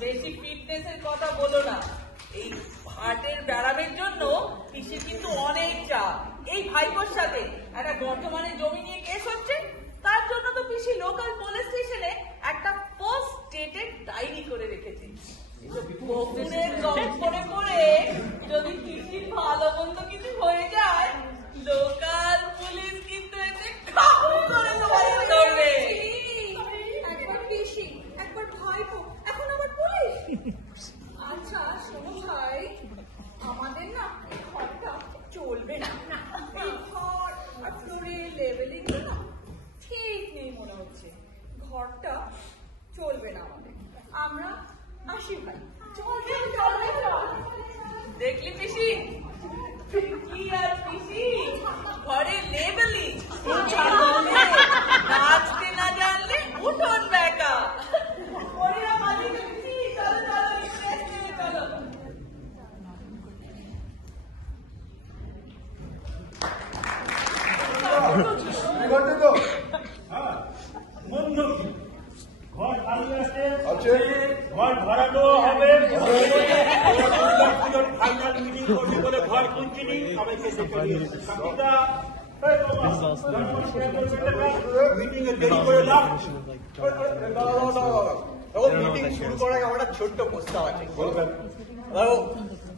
বেশি ফিটনেসের কথা বলো না। এই হার্টের ব্যায়ামের জন্য পিসির কিন্তু অনেক চাপ। এই ভাইপোর সাথে একটা বর্তমানে জমি নিয়ে কেস হচ্ছে, তার জন্য তো পিসি লোকাল পুলিশ স্টেশনে একটা পোস্ট ডেটেড ডায়েরি করে রেখেছে। বকুনের জব করে করে যদি পিসির ভালো মন্দ কিছু হয়ে যায়, লোকাল পুলিশ কিন্তু এসে কাবু করে দেওয়া ঘরটা চলবে না আমাদের। আমরা আসি ভাই। দেখলি পিসি, কি আর পিসি, ঘরে লেবেলি, নাচতে না জানলে উঠোন বেকা। ওরা মালিক পিসি, চলো চলো চলো। বন্ধু ঘর খালি আছে, আছে ঘর ভাড়া দেওয়া হবে। ফাইনাল মিটিং করবে বলে ঘর খুঁজছিনি, সবাইকে দেখে নিয়েছে। মিটিং এ দেরি করে না। মিটিং শুরু করার আগে আমার ছোট্ট প্রস্তাব আছে।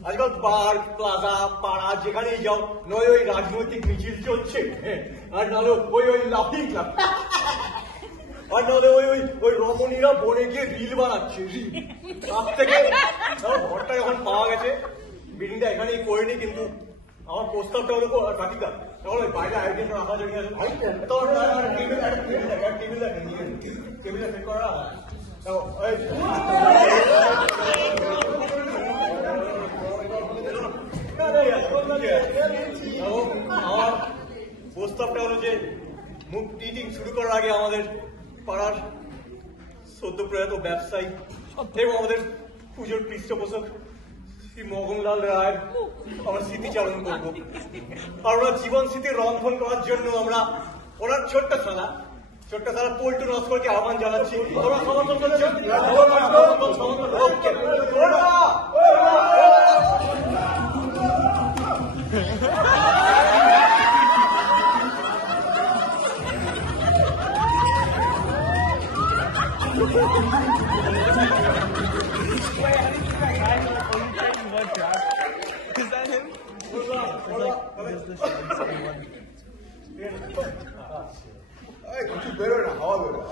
আজকাল পার্ক প্লাজা পাড়া যেখানেই যাও, নয় ওই রাজনৈতিক মিছিল চলছে, আর নাহলে ওই লাফিং ক্লাব, আর নাহলে ওই রমণীরা বনে গিয়ে রিল বানাচ্ছে। তার থেকে ঘরটা যখন পাওয়া গেছে, মিটিংটা এখানেই করিনি, কিন্তু আমার প্রস্তাবটা হলো কাকিদা, তখন ওই বাইরে আয়োজন রাখা জড়িয়ে আছে, টেবিল সেট করা। আমার প্রস্তাবটা হলো যে মিটিং শুরু করার আগে আমাদের পাড়ার সদ্য প্রয়াত ব্যবসায়ী এবং আমাদের পুজোর পৃষ্ঠপোষক শ্রী মগনলাল রায়ের আমরা স্মৃতিচারণ করবো। আর ওনার জীবন স্মৃতি রন্ধন করার জন্য আমরা ওনার ছোট্ট শালা পল্টু নস্করকে আহ্বান জানাচ্ছি। তোমরা সমর্থন করছো? কিছু বেরোয় না, হাওয়া বেরোয়।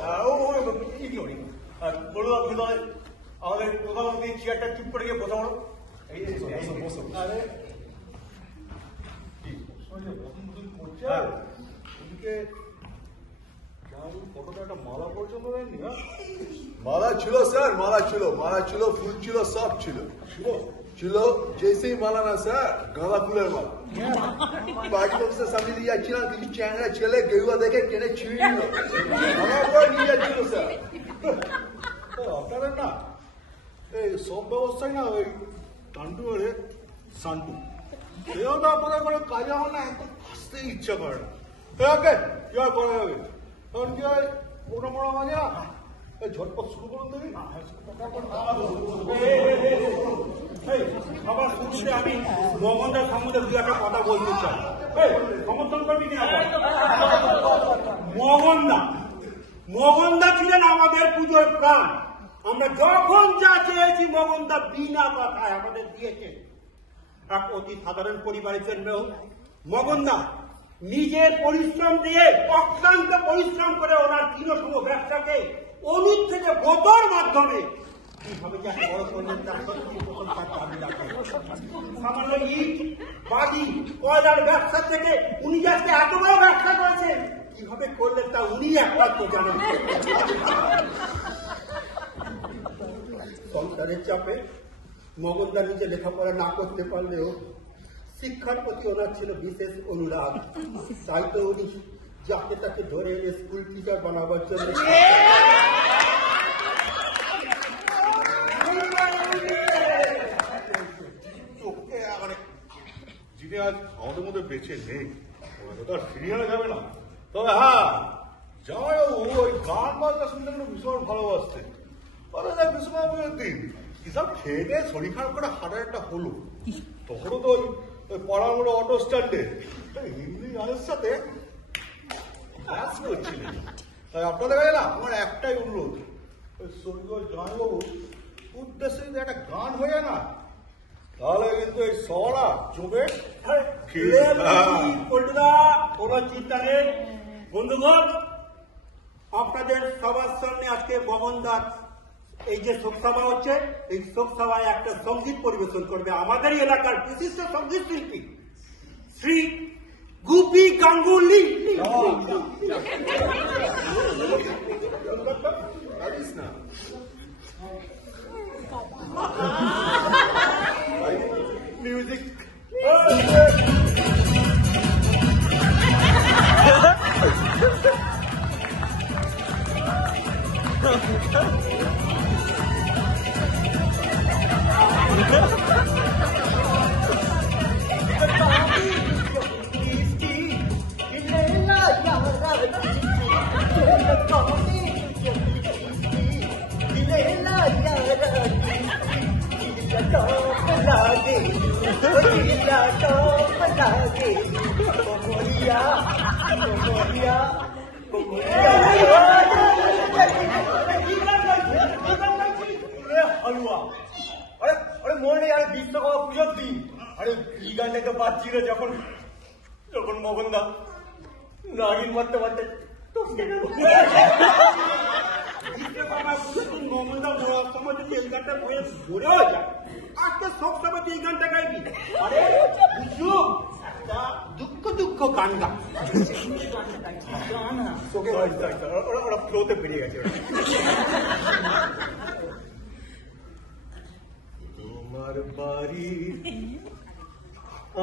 আমাদের প্রধানমন্ত্রী চেয়ারটা চুপ করে গিয়ে বসা বলো। মালা ছিল স্যার, মালা ছিল, ফুল ছিল, সব ছিল। जैसे ही माला ना सर गाँदा फूलेर माला बाकी लोग से सामने लिए যাচ্ছিলাম, কিছু চ্যাংড়া ছেলে গেরুয়া দেখে টেনে ছিঁড়ে নিল, আমার পর নিয়ে যাচ্ছিল স্যার। আপনারা না এই সব ব্যবস্থায় না ওই টান্টু আরে শান্টু, সেও তো আপনাদের কোনো কাজে আমার না একদম আসতে ইচ্ছা করে না। ওকে কি আর করা যাবে, কারণ কি হয় ওটা মোড়া মাঝে না ঝটপট শুরু করুন দেখি। সবার শুরুতে আমি মগনদার সম্বন্ধে দু একটা কথা বলতে চাই, সমর্থন করবি কিনা? মগনদা ছিলেন আমাদের পুজোর প্রাণ। আমরা যখন যা চেয়েছি মগনদা বিনা কথায় আমাদের দিয়েছে। এক অতি সাধারণ পরিবারের জন্য মগনদা নিজের পরিশ্রম দিয়ে অক্লান্ত পরিশ্রম করে ওনার তৃণসম ব্যবসাকে অনুর থেকে বোতর মাধ্যমে কিভাবে যে বড় করলেন তার সত্যি প্রশংসার দাবি রাখে। সামান্য ইট বালি কয়লার ব্যবসা থেকে উনি আজকে এত বড় ব্যবসা করেছেন, কিভাবে করলেন তা উনি একমাত্র জানেন। সংসারের চাপে মগনদা নিজে লেখাপড়া না করতে পারলেও শিক্ষার প্রতি ওনার ছিল বিশেষ অনুরাগ। তাই তো উনি যাকে তাকে ধরে এনে স্কুল টিচার বানাবার জন্য যিনি আজ আমাদের মধ্যে বেঁচে নেই, ওরা তো আর ফিরিয়ে আনা যাবে না। তবে হ্যাঁ, জামাইবাবু ওই গান বাজনা শুনতে কিন্তু ভীষণ ভালোবাসতেন। বিশ্বনাথের দিন হিসাব খেয়ে নিয়ে শরীর খারাপ করে হার্টের একটা হলো, তখনও তো ওই পাড়াগুলো অটো স্ট্যান্ডে হিন্দি গানের সাথে ডান্স করছিলেন। তাই আপনাদের কাছে না আমার একটাই অনুরোধ, ওই স্বর্গীয় জামাইবাবু উদ্দেশ্যে যদি একটা গান হয়ে যায় না, তাহলে কিন্তু এই শহরা চোখে কোনো চিন্তা নেই। বন্ধুগণ, আপনাদের সবার সামনে আজকে মগনদার এই যে শোকসভা হচ্ছে, এই শোকসভায় একটা সঙ্গীত পরিবেশন করবে আমাদের এলাকার বিশিষ্ট সঙ্গীত শিল্পী শ্রী গুপি গাঙ্গুলি। লাগে কোমরিয়া কোমরিয়া হালুয়া আরে আরে মনে নেই আরে বিশ্বকর্মা পুজোর দিন আরে এই গানটাকে বাজছিল যখন যখন মোহনদা নাগিন মারতে মারতে মোহাম্মদা মরার সময় যদি এই গানটা বয়ে ভরেও যায় আজকে সব সময় এই গানটা গাইবি আরে বুঝু একটা দুঃখ দুঃখ গান গা ওরা ফ্লোতে বেরিয়ে গেছে তোমার বাড়ি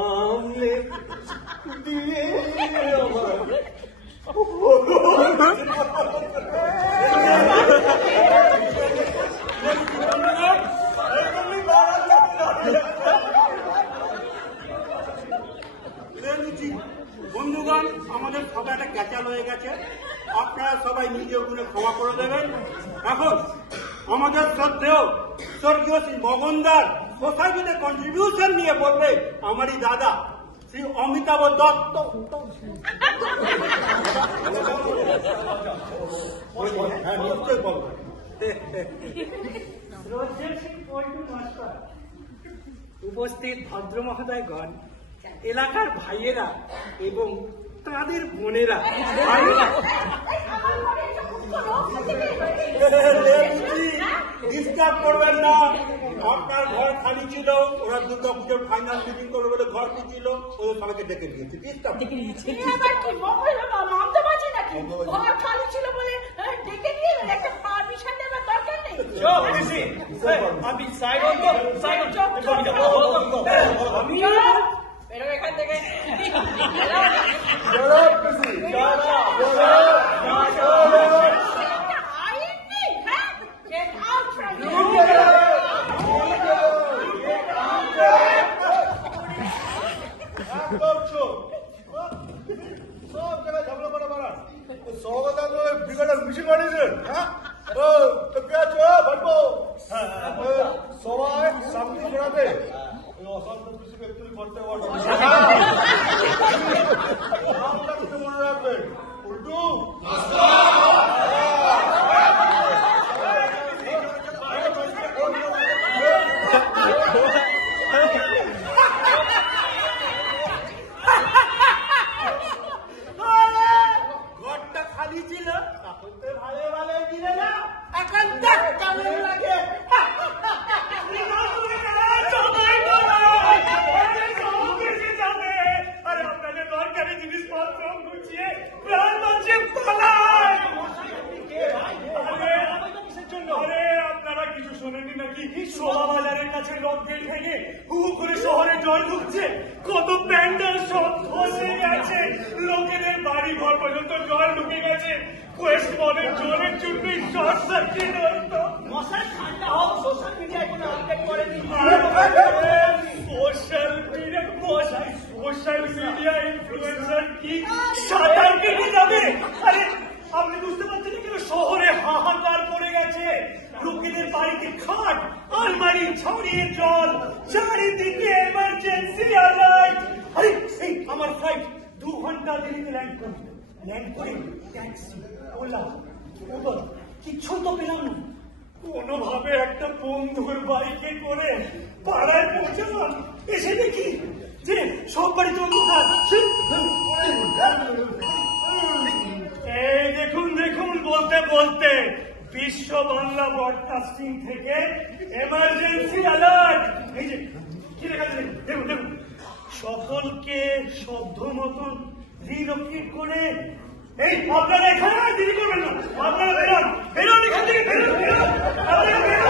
আমলে দিয়ে আমার বন্ধুগণ আমাদের সবাই একটা ক্যাচাল হয়ে গেছে আপনারা সবাই নিজে গুণে ক্ষমা করে দেবেন এখন আমাদের শ্রদ্ধেয় স্বর্গীয় শ্রী মগনদার সোসাইটিতে কন্ট্রিবিউশন নিয়ে বলবে আমারই দাদা শ্রী অমিতাভ দত্ত হ্যাঁ নিশ্চয়ই বলবো উপস্থিত ভদ্র মহোদয়গণ, এলাকার ভাইয়েরা এবং তাদের বোনেরা, ডিস্টার্ব করবেন না আপনার ঘর খালি ছিল ওরা দুর্গা পুজোর ফাইনাল মিটিং করবে বলে ঘর ছিল ওদের সবাইকে ডেকে নিয়েছে ডিস্টার্ব আমি সাইড এখান থেকে সব জায়গায় ঝগড়া করা মারান সৌগত ব্রিগেডের মিছিল বানিয়েছেন হ্যাঁ তো কে আছে ভাটবো সবাই সামনে জড়াবে অশান্ত কৃষি একটু করতে পারবো মনে রাখবেন উল্টু ঘরটা খালি ছিল তখন তো ভালো ভালো দিলে না এখন কেমন লাগে আপনারা কিছু শোনেননি নাকি শোভা বাজারের কাছে রথগেট ভেঙে হু করে শহরে জল ঢুকছে কত প্যান্ডেল সব ধসে গেছে লোকেদের বাড়ি ঘর পর্যন্ত জল ঢুকে গেছে কোয়েস্ট মলের জলের জন্য শর্ট সার্কিট হতো মশাই ঠান্ডা হোক সোশ্যাল মিডিয়ায় কোনো আপডেট করেনি সোশ্যাল মিডিয়া মশাই সোশ্যাল মিডিয়া ইনফ্লুয়েন্সার কি সাঁতার কেটে যাবে আরে আপনি বুঝতে পারছেন কেন শহরে হাহাকার পড়ে গেছে লোকেদের বাড়িতে খাট আলমারি ছড়িয়ে জল চারিদিকে এমার্জেন্সি অ্যালার্ট আরে এই আমার ফ্লাইট 2 ঘন্টা দেরিতে ল্যান্ড করে ট্যাক্সি ওলা উবার কিচ্ছু তো পেলাম না কোনোভাবে একটা বন্ধুর বাইকে করে পাড়ায় পৌঁছলাম এসে দেখি যে সব বাড়িতে অন্ধকার এই দেখুন দেখুন বলতে বলতে বিশ্ব বাংলা ব্রডকাস্টিং থেকে এমার্জেন্সি অ্যালার্ট এই যে কি লেখা আছে দেখুন দেখুন সকলকে শব্দ মতন রিলোকেট করে এই আপনারা এখানে দেরি করবেন না আপনারা বেরোন বেরোন এখান থেকে বেরোন বেরোন আপনারা বেরোন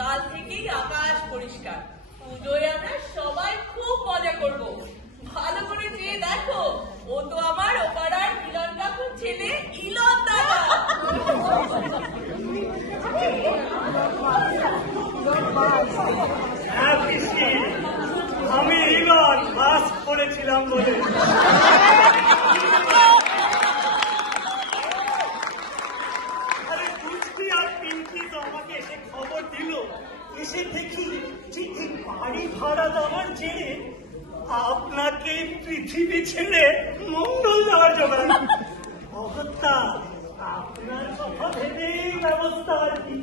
কাল থেকেই আকাশ পরিষ্কার পুজোয় আমরা সবাই খুব মজা করব ভালো করে চেয়ে দেখো, ও তো আমার ওপাড়ার মিলন কাকুর ছেলে ইলন দাদা। হ্যাঁ পিসি, আমি ইলন পাস করেছিলাম বলে। আরে কুচকি আর পিঙ্কি তো আমাকে এসে খবর দিল, এসে দেখি যে এই বাড়ি ভাড়া দেওয়ার জেরে আপনাকে পৃথিবী ছেড়ে মঙ্গল যাওয়ার জোগাড়। অগত্যা আপনার কথা ভেবেই ব্যবস্থা আর কি।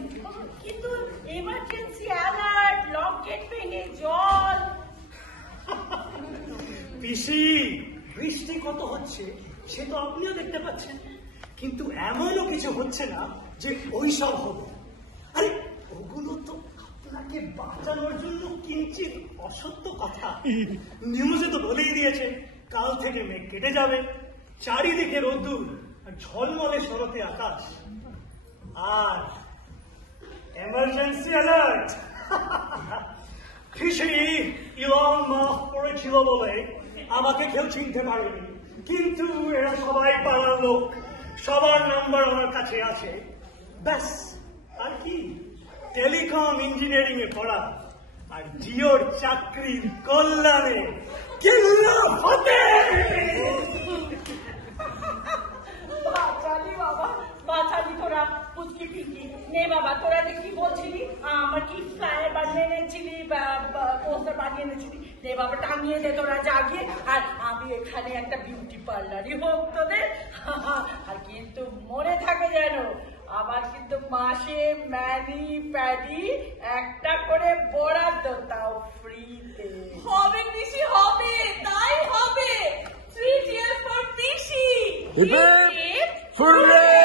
কিন্তু এমার্জেন্সি অ্যালার্ট, লক গেট ভেঙে জল। পিসি, বৃষ্টি কত হচ্ছে সে তো আপনিও দেখতে পাচ্ছেন, কিন্তু এমনও কিছু হচ্ছে না যে ওইসব হবে। আরে ওগুলো তো আপনাকে বাঁচানোর জন্য কিঞ্চিত অসত্য কথা। নিউজে তো বলেই দিয়েছে কাল থেকে মেঘ কেটে যাবে, চারিদিকে রোদ্দুর আর ঝলমলে শরতে আকাশ। আর এমার্জেন্সি অ্যালার্ট। ফিশারি ইলন মাফ করেছিল বলে আমাকে কেউ চিনতে পারেনি, কিন্তু এরা সবাই পাড়ার লোক, সবার নাম্বার আমার কাছে আছে। ব্যাস, আর কি? টেলিকম ইঞ্জিনিয়ারিং এ পড়া আর জিওর চাকরির কল্যাণে কেল্লা হতে। বাঁচালি বাবা, বাঁচালি তোরা। পুচকি পিঙ্কি, নে বাবা, তোরা যে কি বলছিলি, আমার কি ফ্লায়ার বানিয়ে এনেছিলি, পোস্টার বানিয়ে এনেছিলি, নে বাবা টাঙিয়ে দে তোরা জাগিয়ে। আর আমি এখানে একটা বিউটি পার্লারই হোক তোদের। আর কিন্তু মনে থাকে যেন আমার কিন্তু মাসে ম্যানি প্যাডি একটা করে বরাদ্দ, তাও ফ্রিতে। হবে পিসি, হবে, তাই হবে। 3 cheers for PC. Hip hip, hooray!